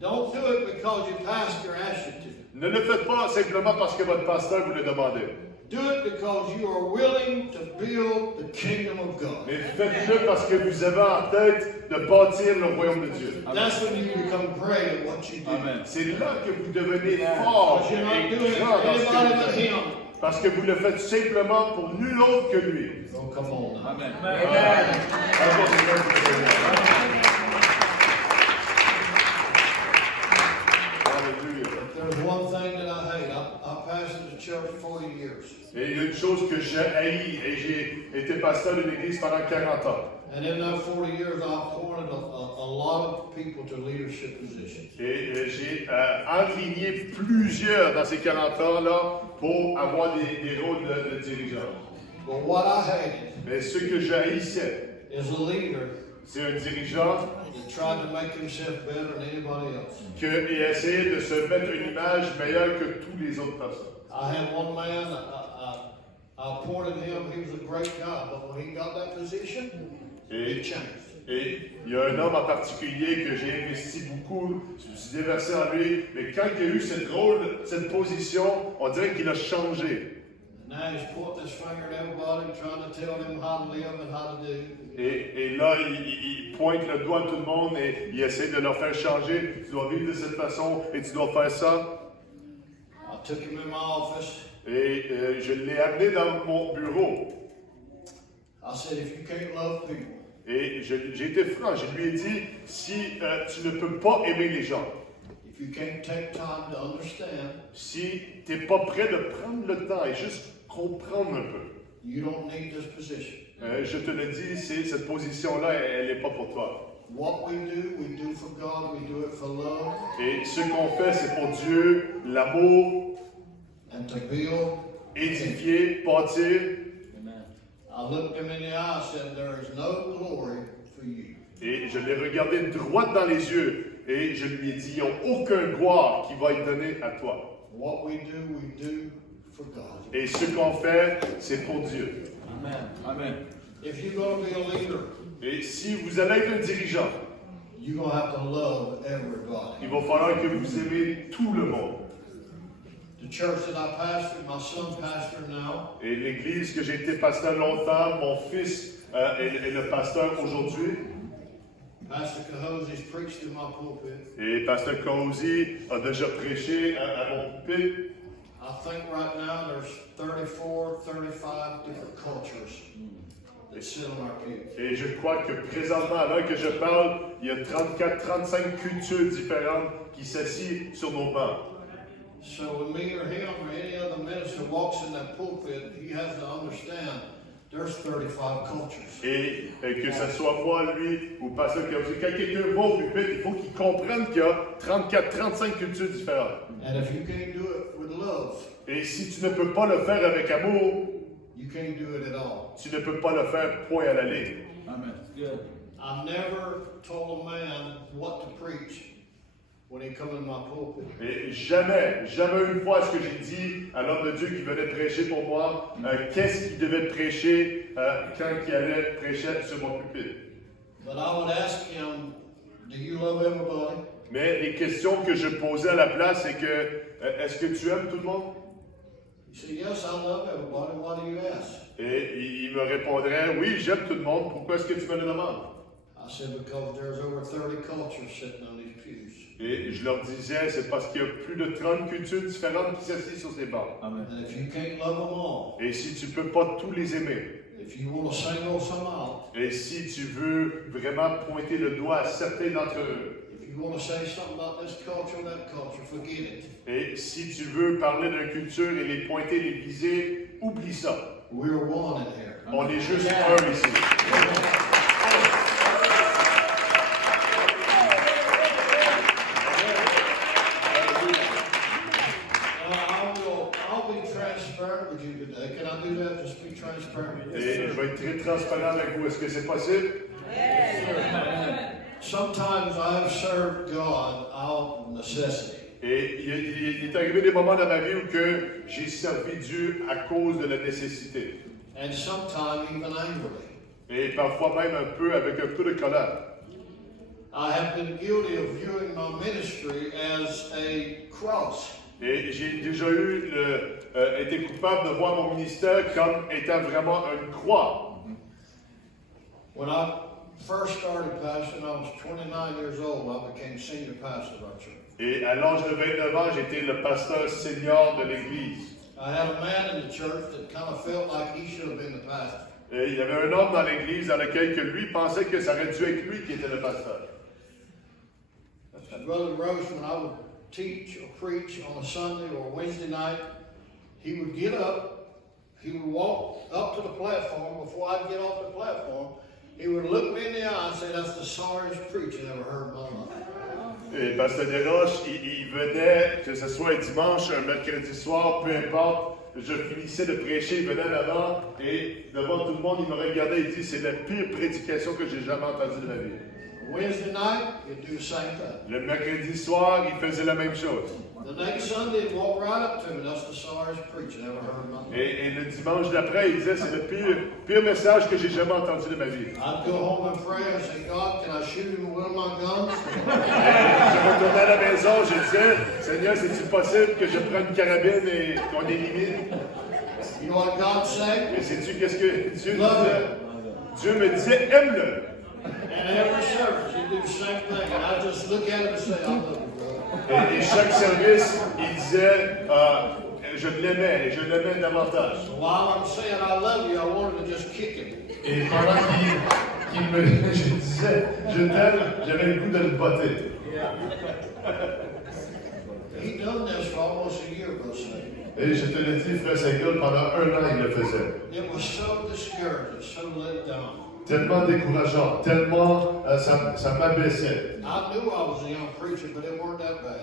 Don't do it because your pastor asked you to. Ne le faites pas simplement parce que votre pasteur vous le demandait. Do it because you are willing to build the kingdom of God. Mais faites-le parce que vous avez en tête de bâtir le royaume de Dieu. That's when you become great at what you do. Amen. C'est là que vous devenez fort Because you're not et doing it grand for dans ce que anybody vous but faites. Him. Parce que vous le faites simplement pour nul autre que lui. Oh, come on now. Amen. Alléluia. There's one thing that I hate. I pastored the church 40 years. Et il y a une chose que j'ai haï, et j'ai été pasteur d'une église pendant 40 ans. And in those 40 years, I appointed a lot of people to leadership positions. Et j'ai enligné plusieurs dans ces 40 ans-là pour avoir des rôles de dirigeants. But what I hated Mais ce que j'haïssais, is a leader c'est un dirigeant that tried to make himself better than anybody else. qui a essayé de se mettre une image meilleure que tous les autres personnes. I had one man, I appointed him, he was a great guy, but when he got that position, it changed. Et il y a un homme en particulier que j'ai investi beaucoup, je me suis déversé en lui, mais quand il a eu cette position, on dirait qu'il a changé. And now he's pointing his finger at everybody, trying to tell them how to live and how to do. Et là, il pointe le doigt à tout le monde et il essaie de leur faire changer. Tu dois vivre de cette façon et tu dois faire ça. I took him in my office. Et je l'ai amené dans mon bureau. I said, if you can't love people, Et j'ai été franc. Je lui ai dit, si tu ne peux pas aimer les gens, if you can't take time to understand, si tu n'es pas prêt de prendre le temps et juste comprendre un peu, you don't need this position. je te le dis, cette position-là, elle n'est pas pour toi. What we do for God, we do it for love, Et ce qu'on fait, c'est pour Dieu, l'amour, and to build. édifier, bâtir. I looked him in the eye and said, there is no glory for you. Et je l'ai regardé droit dans les yeux et je lui ai dit, il n'y a aucun gloire qui va être donné à toi. What we do for God. Et ce qu'on fait, c'est pour Dieu. Amen. Amen. If you're going to be a leader, Et si vous allez être un dirigeant, you're going to have to love everybody. il va falloir que vous aimez tout le monde. The church that I pastored, my son pastor now, Et l'église que j'ai été pasteur longtemps, mon fils est le pasteur aujourd'hui. Pastor Cahose's preached in my pulpit. Et pasteur Cozy a déjà prêché à mon pupitre. I think right now there's 34, 35 different cultures that sit on our pews. Et je crois que présentement, à l'heure que je parle, il y a 34, 35 cultures différentes qui s'assient sur nos bancs. So when me or him or any other minister walks in that pulpit, he has to understand there's 35 cultures. Et que ce soit moi, lui, ou pasteur Cozy, quand quelqu'un va au pupitre, il faut qu'il comprenne qu'il y a 34, 35 cultures différentes. And if you can't do it with love, Et si tu ne peux pas le faire avec amour, you can't do it at all. tu ne peux pas le faire point à la ligne. Amen. Good. I never told a man what to preach when he come in my pulpit. Et jamais une fois ce que j'ai dit à l'homme de Dieu qui venait prêcher pour moi, qu'est-ce qu'il devait prêcher quand il allait prêcher sur mon pupitre. But I would ask him, do you love everybody? Mais les questions que je posais à la place, c'est que, est-ce que tu aimes tout le monde? He said, yes, I love everybody. Why do you ask? Et il me répondrait, oui, j'aime tout le monde, pourquoi est-ce que tu me le demandes? I said, because there's over 30 cultures sitting on these pews. Et je leur disais, c'est parce qu'il y a plus de 30 cultures différentes qui s'assisent sur ces bancs. Amen. And if you can't love them all, Et si tu peux pas tous les aimer, if you want to single some out, et si tu veux vraiment pointer le doigt à certains d'entre eux, if you want to say something about this culture, that culture, forget it. et si tu veux parler d'une culture et les pointer, les viser, oublie ça. We're one in here. On est juste un ici. I'll be transparent transparent with you today? Can I do that? Just be transparent. Et je vais être très transparent avec vous. Est-ce que c'est possible? Sometimes I have served God out of necessity. Et il est arrivé des moments dans ma vie où que j'ai servi Dieu à cause de la nécessité. And sometimes even angrily. Et parfois même un peu avec un peu de colère. I have been guilty of viewing my ministry as a cross. Et j'ai déjà été coupable de voir mon ministère comme étant vraiment une croix. When I first started pastoring, I was 29 years old. I became senior pastor of our church. Et à l'âge de 29 ans, j'étais le pasteur senior de l'Église. I had a man in the church that kind of felt like he should have been the pastor. Et il y avait un homme dans l'Église dans lequel que lui pensait que ça aurait dû être lui qui était le pasteur. Brother Rose, when I would teach or preach on a Sunday or Wednesday night, he would get up, he would walk up to the platform. Before I'd get off the platform, he would look me in the eye and say, "That's the sorriest preaching I ever heard in my life." Et Pasteur Desroches, il venait, que ce soit un dimanche, un mercredi soir, peu importe, je finissais de prêcher, il venait en avant et devant tout le monde, il me regardait et dit, c'est la pire prédication que j'ai jamais entendue de ma vie. Wednesday night, he'd do the same thing. Le mercredi soir, il faisait la même chose. The next Sunday, he'd walk right up to me. "That's the sorriest preaching I ever heard in my life." Et le dimanche d'après, il disait, c'est le pire message que j'ai jamais entendu de ma vie. I'd go home and pray and say, "God, can I shoot him with one of my guns?" Je retournais à la maison, je disais, Seigneur, c'est-il possible que je prenne une carabine et qu'on élimine? You know what God said? Et sais-tu qu'est-ce que Dieu Love disait? it. Dieu me disait, aime-le. And every service, he'd do the same thing. And I'd just look at him and say, "I love you, brother." Et chaque service, il disait, je l'aimais et je l'aimais davantage. While I'm saying I love you, I wanted to just kick him. Et pendant qu'il me je disais, je t'aime, j'avais le goût de le botter. He done this for almost a year, Brother Snake. Et je te l'ai dit, frère Saint-Gaulle, pendant 1 an, il le faisait. It was so discouraging, so let down. Tellement décourageant, tellement ça m'abaissait. I knew I was a young preacher, but it weren't that bad.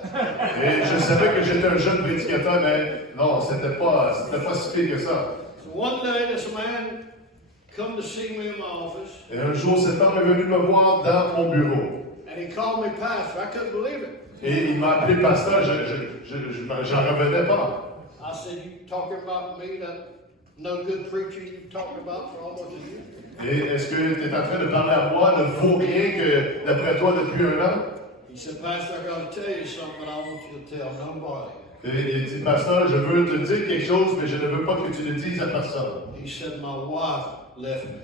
Et je savais que j'étais un jeune prédicateur, mais non, c'était pas si pire que ça. So one day, this man come to see me in my office, Et un jour, cet homme est venu me voir dans mon bureau. and he called me pastor. I couldn't believe it. Et il m'a appelé pasteur, j'en revenais pas. I said, "You talking about me, that no good preacher you talked about for almost a year?" Et est-ce que tu es en train de parler à moi, le faux rien que d'après toi depuis 1 an? He said, "Pastor, I got to tell you something I want you to tell nobody." Et il dit, pasteur, je veux te dire quelque chose, mais je ne veux pas que tu le dises à personne. He said, "My wife left me."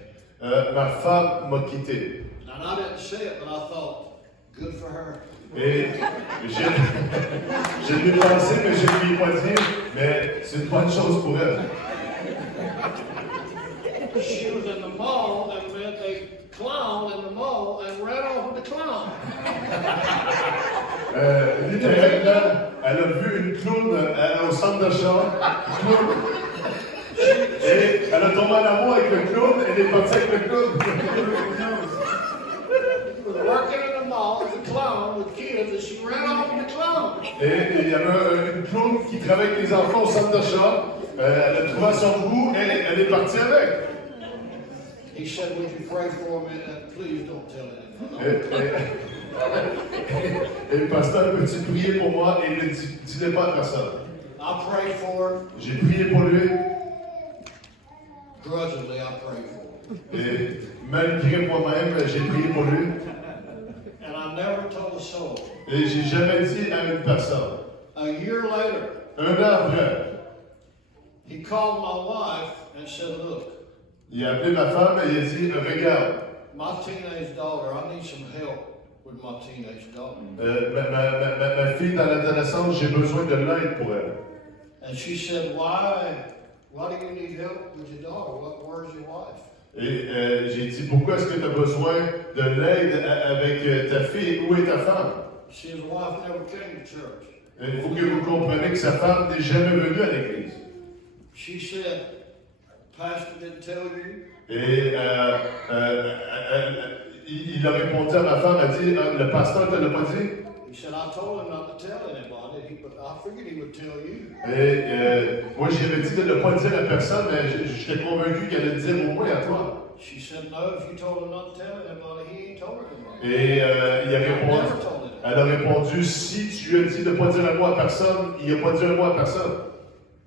Ma femme m'a quitté. And I didn't say it, but I thought, good for her. Et je lui ai pensé, mais je ne lui ai pas dit, mais c'est une bonne chose pour elle. She was in the mall and met a clown in the mall and ran off with the clown. Littéralement, elle a vu une clown au centre d'achat. Et elle a tombé en amour avec le clown, elle est partie avec le clown. Working in the mall as a clown with kids, and she ran off with the clown. Et il y avait une clown qui travaille avec les enfants au centre d'achat. Elle a trouvé son goût et elle est partie avec. He said, "Would you pray for me? And please don't tell anyone." Et le pasteur, peux-tu prier pour moi? Et il ne dis pas à personne. I prayed for her. J'ai prié pour lui. Grudgingly, I prayed for her. Et malgré moi-même, j'ai prié pour lui. And I never told a soul. Et j'ai jamais dit à une personne. A year later, 1 an après, he called my wife and said, "Look, il a appelé ma femme et il a dit, regarde, my teenage daughter, I need some help with my teenage daughter." ma fille dans l'adolescence, j'ai besoin de l'aide pour elle. And she said, Why do you need help with your daughter? Where's your wife?" Et j'ai dit, pourquoi est-ce que tu as besoin de l'aide avec ta fille? Où est ta femme? She said, "His wife never came to church." Il faut que vous compreniez que sa femme n'est jamais venue à l'église. She said, "Pastor didn't tell you?" Et il a répondu à ma femme, elle a dit, le pasteur ne te l'a pas dit? He He said, I told him not to tell anybody, but I figured he would tell you. Et moi, j'avais dit de ne pas le dire à personne, mais j'étais convaincu qu'elle allait le dire au moins à toi. She said, no, if you told him not to tell anybody, he ain't told her. Et il a répondu, Never told him. elle a répondu, si tu lui as dit de ne pas dire un mot à personne, il n'a pas dit un mot à personne.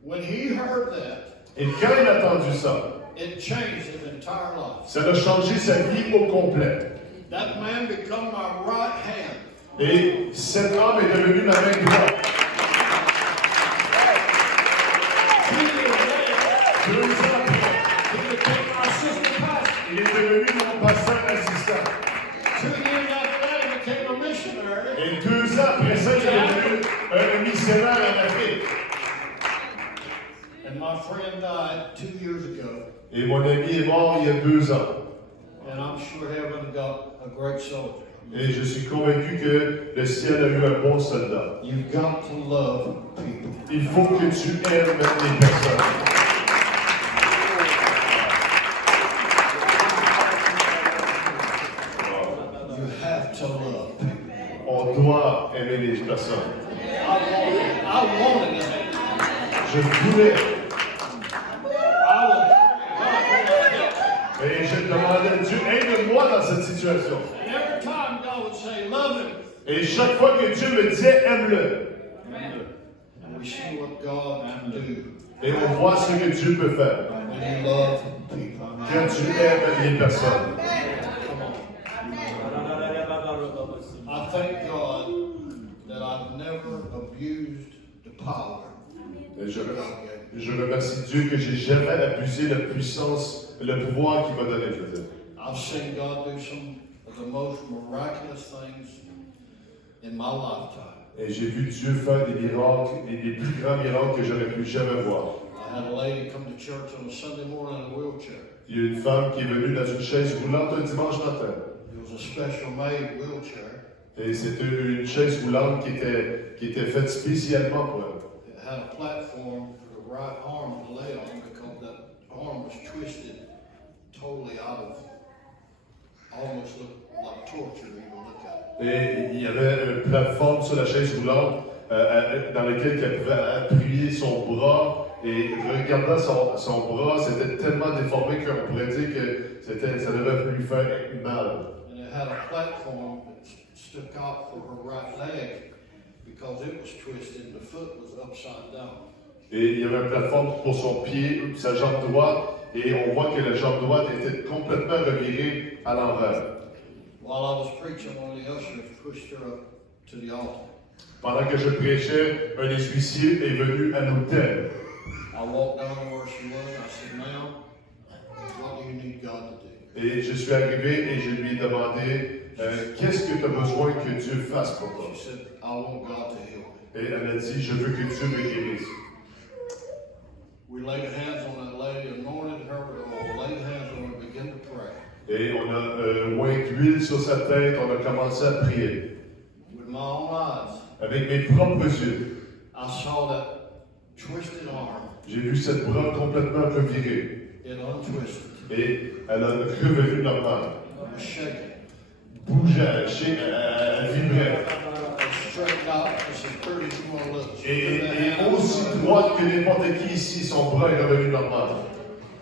When he heard that, Et quand il a entendu ça, it changed his entire life. ça a changé sa vie au complet. That man became my right hand. Et cet homme est devenu ma main droite. 2 ans après, He became my assistant pastor. il est devenu mon pasteur assistant. 2 years after that, he became a missionary. Et 2 ans après ça, il est devenu un missionnaire en Afrique. And my friend died 2 years ago. Et mon ami est mort il y a 2 ans. And I'm sure heaven got a great soldier. Et je suis convaincu que le ciel a eu un bon soldat. You've got to love people. Il faut que tu aimes les personnes. You have to love people. On doit aimer les personnes. I wanted it. Je voulais, I was, et je demandais, Dieu, aide-moi dans cette situation. and every time God would say, love him. Et chaque fois que Dieu me disait, aime-le. And we see what God can do Et on voit ce que Dieu peut faire when you love people. quand tu aimes les personnes. Come on. I thank God that I've never abused the power. Et je remercie Dieu que j'ai jamais abusé la puissance, le pouvoir qu'il m'a donné, je veux dire. I've seen God do some of the most miraculous things in my lifetime. Et j'ai vu Dieu faire des miracles, et des plus grands miracles que j'aurais pu jamais voir. I had a lady come to church on a Sunday morning in a wheelchair. Il y a une femme qui est venue dans une chaise roulante un dimanche matin. It was a special made wheelchair. Et c'était une chaise roulante qui était faite spécialement pour elle. It had a platform for the right arm to lay on because that arm was twisted totally out of, almost looked like torture to even look at it. Et il y avait une plateforme sur la chaise roulante dans laquelle elle pouvait appuyer son bras. Et regardant son bras, c'était tellement déformé qu'on pourrait dire que ça devait lui faire mal. And it had a platform that stuck out for her right leg because it was twisted. The foot was upside down. Et il y avait une plateforme pour son pied, sa jambe droite, et on voit que la jambe droite était complètement revirée à l'envers. While I was preaching, one of the ushers pushed her up to the altar. Pendant que je prêchais, un des huissiers est venu à l'autel. I walked down to where she was. I said, ma'am, what do you need God to do? Et je suis arrivé et je lui ai demandé qu'est-ce que tu as besoin que Dieu fasse pour toi. She said, I want God to heal me. Et elle a dit, je veux que Dieu me guérisse. We laid hands on that lady, anointed her with oil, laid hands on her, and began to pray. Et on a oint d'huile sur sa tête, on a commencé à prier. With my own eyes, Avec mes propres yeux, I saw that twisted arm. j'ai vu cette bras complètement revirée. It untwisted. Et elle a revenu normale. It was shaking. Bougeait, elle vibrait. It straightened out. It's as pretty as you want to look. She Et put that hand aussi on her. droite que n'importe qui ici, son bras est revenu normal.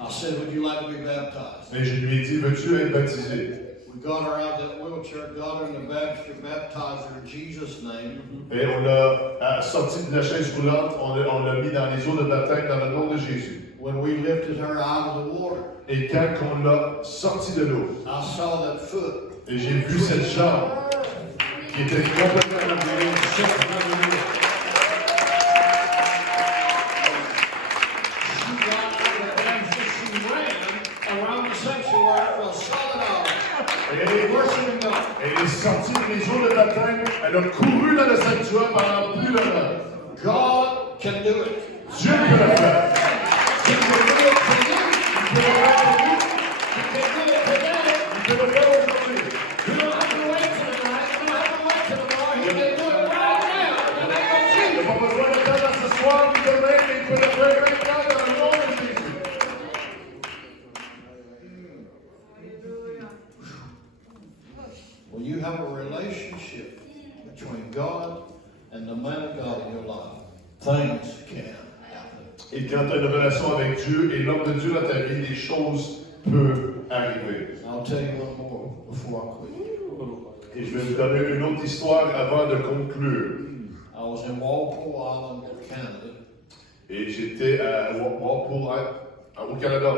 I said, would you like to be baptized? Et je lui ai dit, veux-tu être baptisé? We got her out of that wheelchair, got her in the baptistry, baptized her in Jesus' name. Et on l'a sorti de la chaise roulante, on l'a mis dans les eaux de baptême dans le nom de Jésus. When we lifted her out of the water, Et quand on l'a sorti de l'eau, I saw that foot. et j'ai vu cette jambe qui était complètement revirée, She got out of the baptistry, she ran around the sanctuary for a solid hour. et Worshiping God. elle est sortie des eaux de baptême, elle a couru dans le sanctuaire pendant plus d'une heure. God can do it. Dieu peut le faire. He can do it for you. Il peut le faire pour vous. He can do it today. Il peut le faire aujourd'hui. You don't have to wait till tonight. You don't have to wait till tomorrow. He can do it right now. In the name of Il Jesus. n'a pas besoin d'attendre ce soir ou demain, mais il peut le faire maintenant dans le nom de Jésus. When you have a relationship between God Et quand tu as une relation avec Dieu et l'homme de Dieu dans ta vie, des choses peuvent arriver. I'll tell you one more before I quit. Et je vais vous donner une autre histoire avant de conclure. I was in Walpole Island, Canada. Et j'étais au Canada.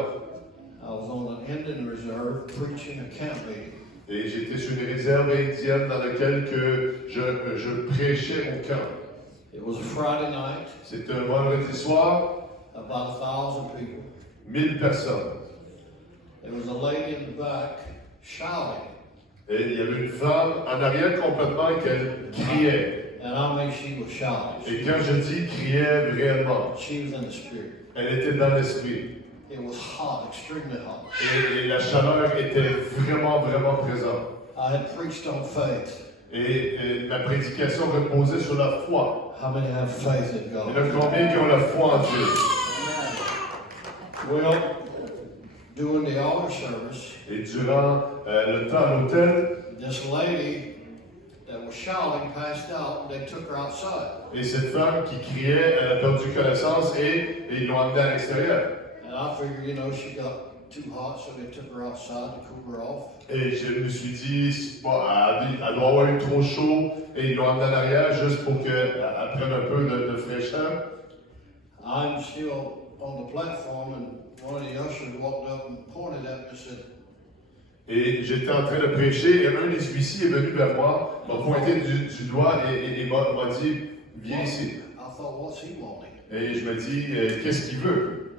I was on an Indian reserve preaching a camp meeting. Et j'étais sur une réserve indienne dans laquelle je prêchais au camp. It was a Friday night, C'était un vendredi soir, about 1,000 people. 1000 personnes. There was a lady in the back shouting, Et il y avait une femme en arrière complètement qu'elle criait. and I mean she was shouting. Et quand je dis criait réellement, She was in the spirit. elle était dans l'esprit. It was hot, extremely hot. Et la chaleur était vraiment, vraiment présente. I had preached on faith. Et ma prédication reposait sur la foi. How many have faith in Il y God? en a combien qui ont la foi en Dieu? Well, during the altar service, Et durant le temps à l'hôtel, this lady that was shouting passed out, and they took her outside. et cette femme qui criait, elle a perdu connaissance et ils l'ont amenée à l'extérieur. And I figured, you know, she got too hot, so they took her outside to cool her off. Et je me suis dit, c'est pas, elle doit avoir eu trop chaud et ils l'ont amenée en arrière juste pour qu'elle prenne un peu de fraîcheur. I'm still on the platform, and one of the ushers walked up and pointed at me and said, Et j'étais en train de prêcher et un des huissiers est venu vers moi, m'a pointé du doigt et m'a dit, viens ici. I thought, what's he wanting? Et je me dis, qu'est-ce qu'il veut?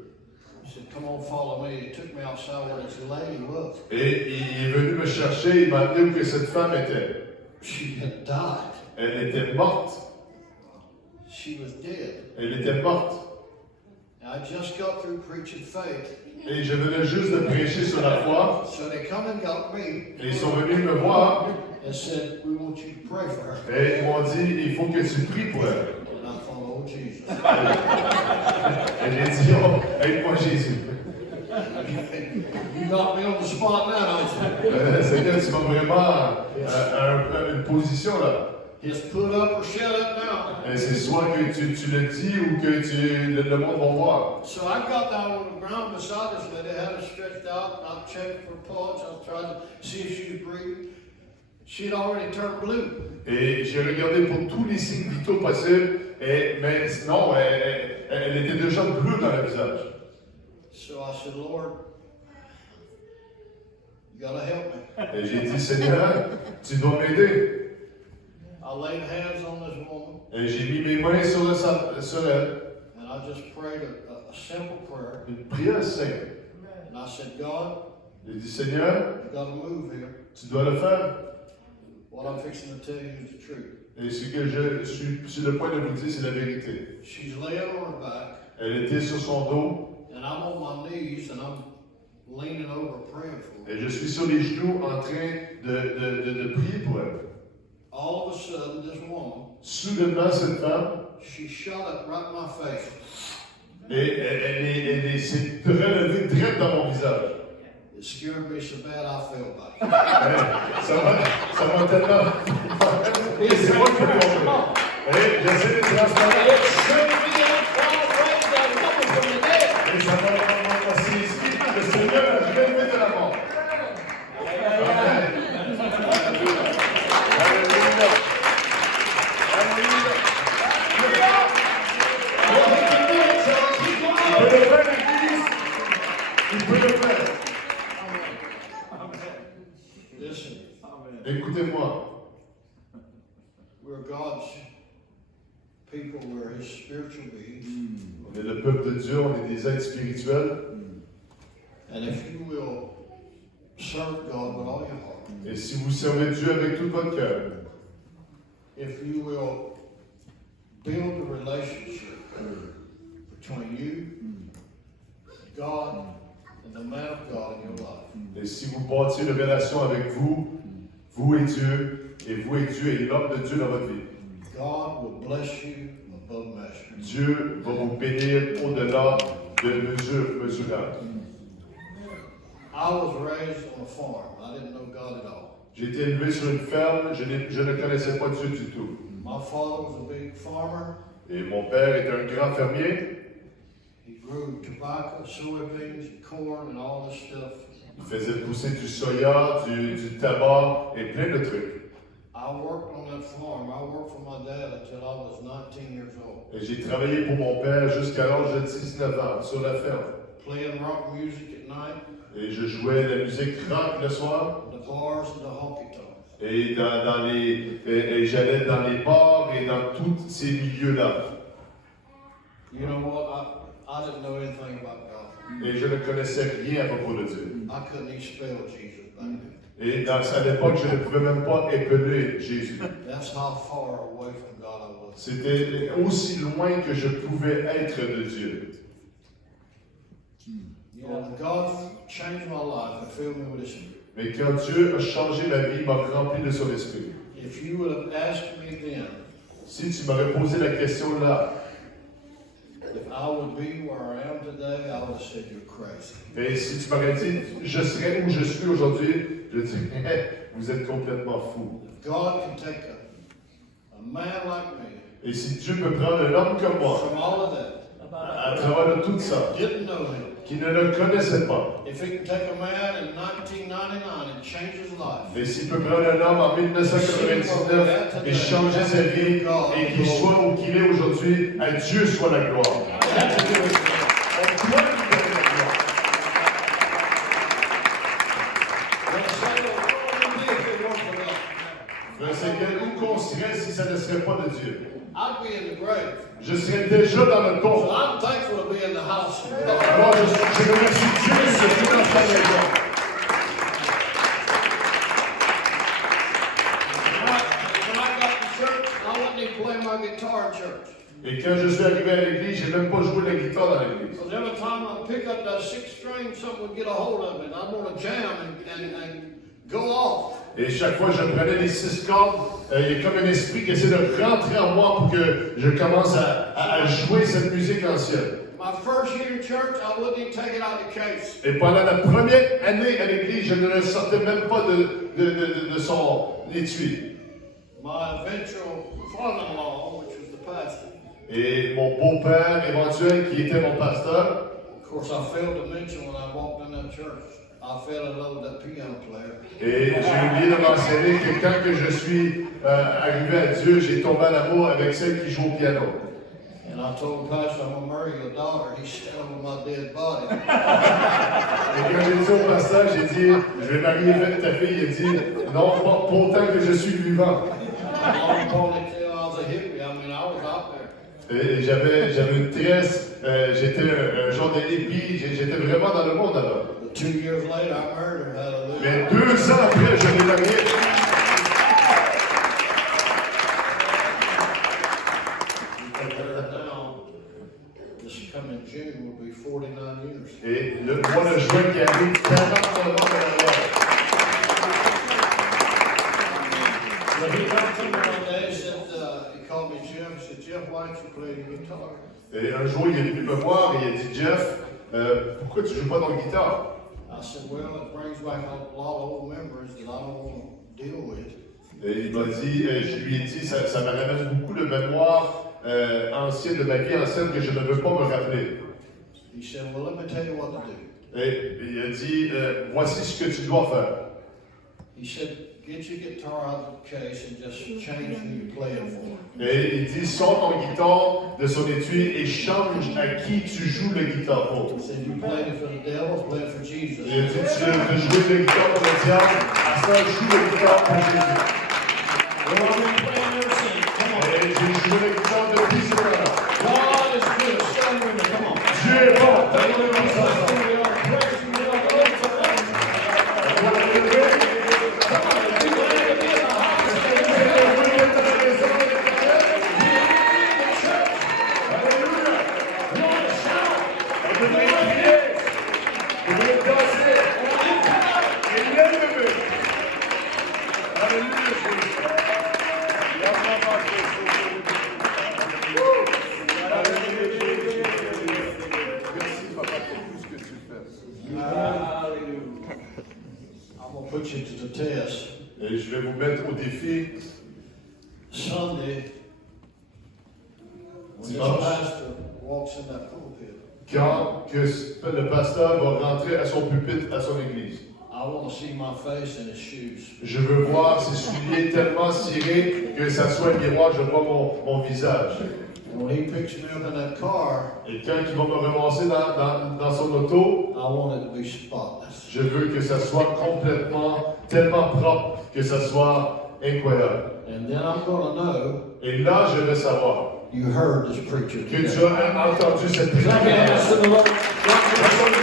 He said, come on, follow me. He took me outside where this lady was. Et il est venu me chercher, il m'a amené où que cette femme était. She had died. Elle était morte. She was dead. Elle était morte. I just got through preaching faith. Et je venais juste de prêcher sur la foi. So they come and got me Et ils sont venus me voir. and said, we want you to pray for her. Et ils m'ont dit, il faut que tu pries pour elle. And I thought, oh, Jesus. Et j'ai dit, oh, aide-moi Jésus. You got me on the spot now, don't you? Seigneur, tu m'as vraiment à une position là. Just put up or shut up now. Et c'est soit que tu le dis ou que le monde va voir. So I got down on the ground beside this lady, had her stretched out, and I checked for pulse, I was trying to see if she was breathing. She had already turned blue. Et j'ai regardé pour tous les signes vitaux possibles, mais non, elle était déjà bleue dans le visage. So I said, Lord, you gotta help me. Et j'ai dit, Seigneur, tu dois m'aider. I laid hands on this woman, Et j'ai mis mes mains sur elle, and I just prayed a simple prayer. une prière simple. And I said, God, J'ai dit, Seigneur, you gotta move here. tu dois le faire. What I'm fixing to tell you is the truth. Et ce que je suis sur le point de vous dire, c'est la vérité. She's laying on her back, Elle était sur son dos, and I'm on my knees, and I'm leaning over praying for her. et je suis sur les genoux en train de prier pour elle. All of a sudden, this woman, Soudainement, cette femme, she shot up right in my face. et elle s'est relevée direct dans mon visage. It scared me so bad I fell back. Ça m'a tellement. Et c'est moi qui ai tombé. Et j'essaie de transformer. It shook me up while I raised that woman from the dead. Et ça m'a saisi. Le Seigneur a relevé de la mort. Amen. Alléluia. Alléluia. Il peut le faire, l'Église. Il peut le faire. Listen, Écoutez-moi. we're God's people, we're His spiritual beings. On est le peuple de Dieu, on est des êtres spirituels. And if you will serve God with all your heart, Et si vous servez Dieu avec tout votre cœur, if you will build a relationship between you, God, and the man of God in your life, et si vous bâtissez une relation avec vous, vous et Dieu, et vous et Dieu et l'homme de Dieu dans votre vie, God will bless you above measure. Dieu va vous bénir au-delà de mesurables. I was raised on a farm. I didn't know God at all. J'ai été élevé sur une ferme, je ne connaissais pas Dieu du tout. My father was a big farmer. Et mon père était un grand fermier. He grew tobacco, soybeans, corn, and all this stuff. Il faisait pousser du soya, du tabac et plein de trucs. I worked on that farm. I worked for my dad until I was 19 years old. Et j'ai travaillé pour mon père jusqu'à l'âge de 19 ans sur la ferme. Playing rock music at night, Et je jouais de la musique rock le soir. the bars and the honky tonks. Et j'allais dans les bars et dans tous ces milieux-là. You know what? I didn't know anything about God. Et je ne connaissais rien à propos de Dieu. I couldn't even spell Jesus back then. Et à l'époque, je ne pouvais même pas épeler Jésus. That's how far away from God I was. C'était aussi loin que je pouvais être de Dieu. You know, God changed my life and filled me with His Spirit. Mais quand Dieu a changé ma vie, il m'a rempli de son esprit. If you would have asked me then Si tu m'aurais posé la question là, if I would be where I am today, I would have said you're crazy. et si tu m'aurais dit, je serais où je suis aujourd'hui, je dirais, vous êtes complètement fou. God can take a man like me Et si Dieu peut prendre un homme comme moi, from all of that, à travers de tout ça, didn't know Him. qui ne le connaissait pas, If He can take a man in 1999 and change his life, et s'il peut prendre un homme en 1999 et changer sa vie, et qu'il soit où qu'il est aujourd'hui, à Dieu soit la gloire. that's a good thing. On doit lui donner la gloire. When I say, well, what would we be if it weren't for God? Frère Seigneur, où qu'on serait si ça ne serait pas de Dieu? I'd be in the grave. Je serais déjà dans le So tombe. I'm thankful to be in the house of God. Moi, je remercie Dieu de ce dans sa maison. When I got to church, I wasn't even playing my guitar in church. Et quand je suis arrivé à l'église, j'ai même pas joué la guitare dans l'église. Because every time I pick up that sixth string, something would get a hold of it. I'd want to jam and go off. Et chaque fois que je prenais les 6 cordes, il y a comme un esprit qui essaie de rentrer en moi pour que je commence à jouer cette musique ancienne. My first year in church, I wouldn't even take it out of the case. Et pendant la première année à l'église, je ne le sortais même pas de son étui. My eventual father-in-law, which was the pastor, Et mon beau-père éventuel, qui était mon pasteur, of course, I failed to mention when I walked in that church, I fell in love with that piano player. et j'ai oublié de mentionner que quand que je suis arrivé à Dieu, j'ai tombé en amour avec celle qui joue au piano. And I told the pastor, I'm going to marry your daughter. He said, over my dead body. Et quand j'ai dit au pasteur, j'ai dit, je vais marier ta fille, il a dit, non, pas autant que je suis vivant. Long ponytail, I was a hippie. I mean, I was out there. Et j'avais une tresse, j'étais un genre de hippie, j'étais vraiment dans le monde là-bas. But 2 years later, I married her. Hallelujah. Mais 2 ans après, je l'ai mariée. Now, this coming June will be 49 years. Et le mois de juin qui arrive, 49 ans de mariage. But he come to me one day, he said, he called me Jeff. He said, Jeff, why don't you play the guitar? Et un jour, il est venu me voir et il a dit, Jeff, pourquoi tu joues pas dans la guitare? I said, well, it brings back a lot of old memories that I don't want to deal with. Et il m'a dit, je lui ai dit, ça me ramène beaucoup de mémoires anciennes de ma vie ancienne que je ne veux pas me rappeler. He said, well, let me tell you what to do. Et il a dit, voici ce que tu dois faire. He said, get your guitar out of the case and just change who you play it for. Et il dit, sors ton guitare de son étui et change à qui tu joues le guitare pour. He said, you played it for the devil, play it for Jesus. Et il a dit, tu veux jouer le guitare pour le diable, à ça, joue le guitare pour Jésus. Well, I've been playing ever since. Come on. Et j'ai joué le guitare depuis ce moment-là. God is good. Stand with me. Come on. Dieu est bon. We are praising you. I'm going to put you to the test. Et je vais vous mettre au défi. Sunday, when this Dimanche. pastor walks in that pulpit, Quand quand que le pasteur va rentrer à son pupitre, à son église. I want to see my face in his shoes. Je veux voir ses souliers tellement cirés que ça soit un miroir, je vois mon visage. And when he picks me up in that car, Et quand il va me ramasser dans son auto, I want it to be spotless. je veux que ça soit complètement, tellement propre que ça soit incroyable. And then I'm going to know Et là, je vais savoir you heard this preacher que today. tu as entendu cette Clap your hands to prédication. the Lord.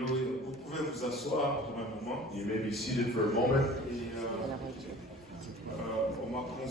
Vous pouvez vous asseoir pour un moment. You may be seated for a moment. Et on m'a conseillé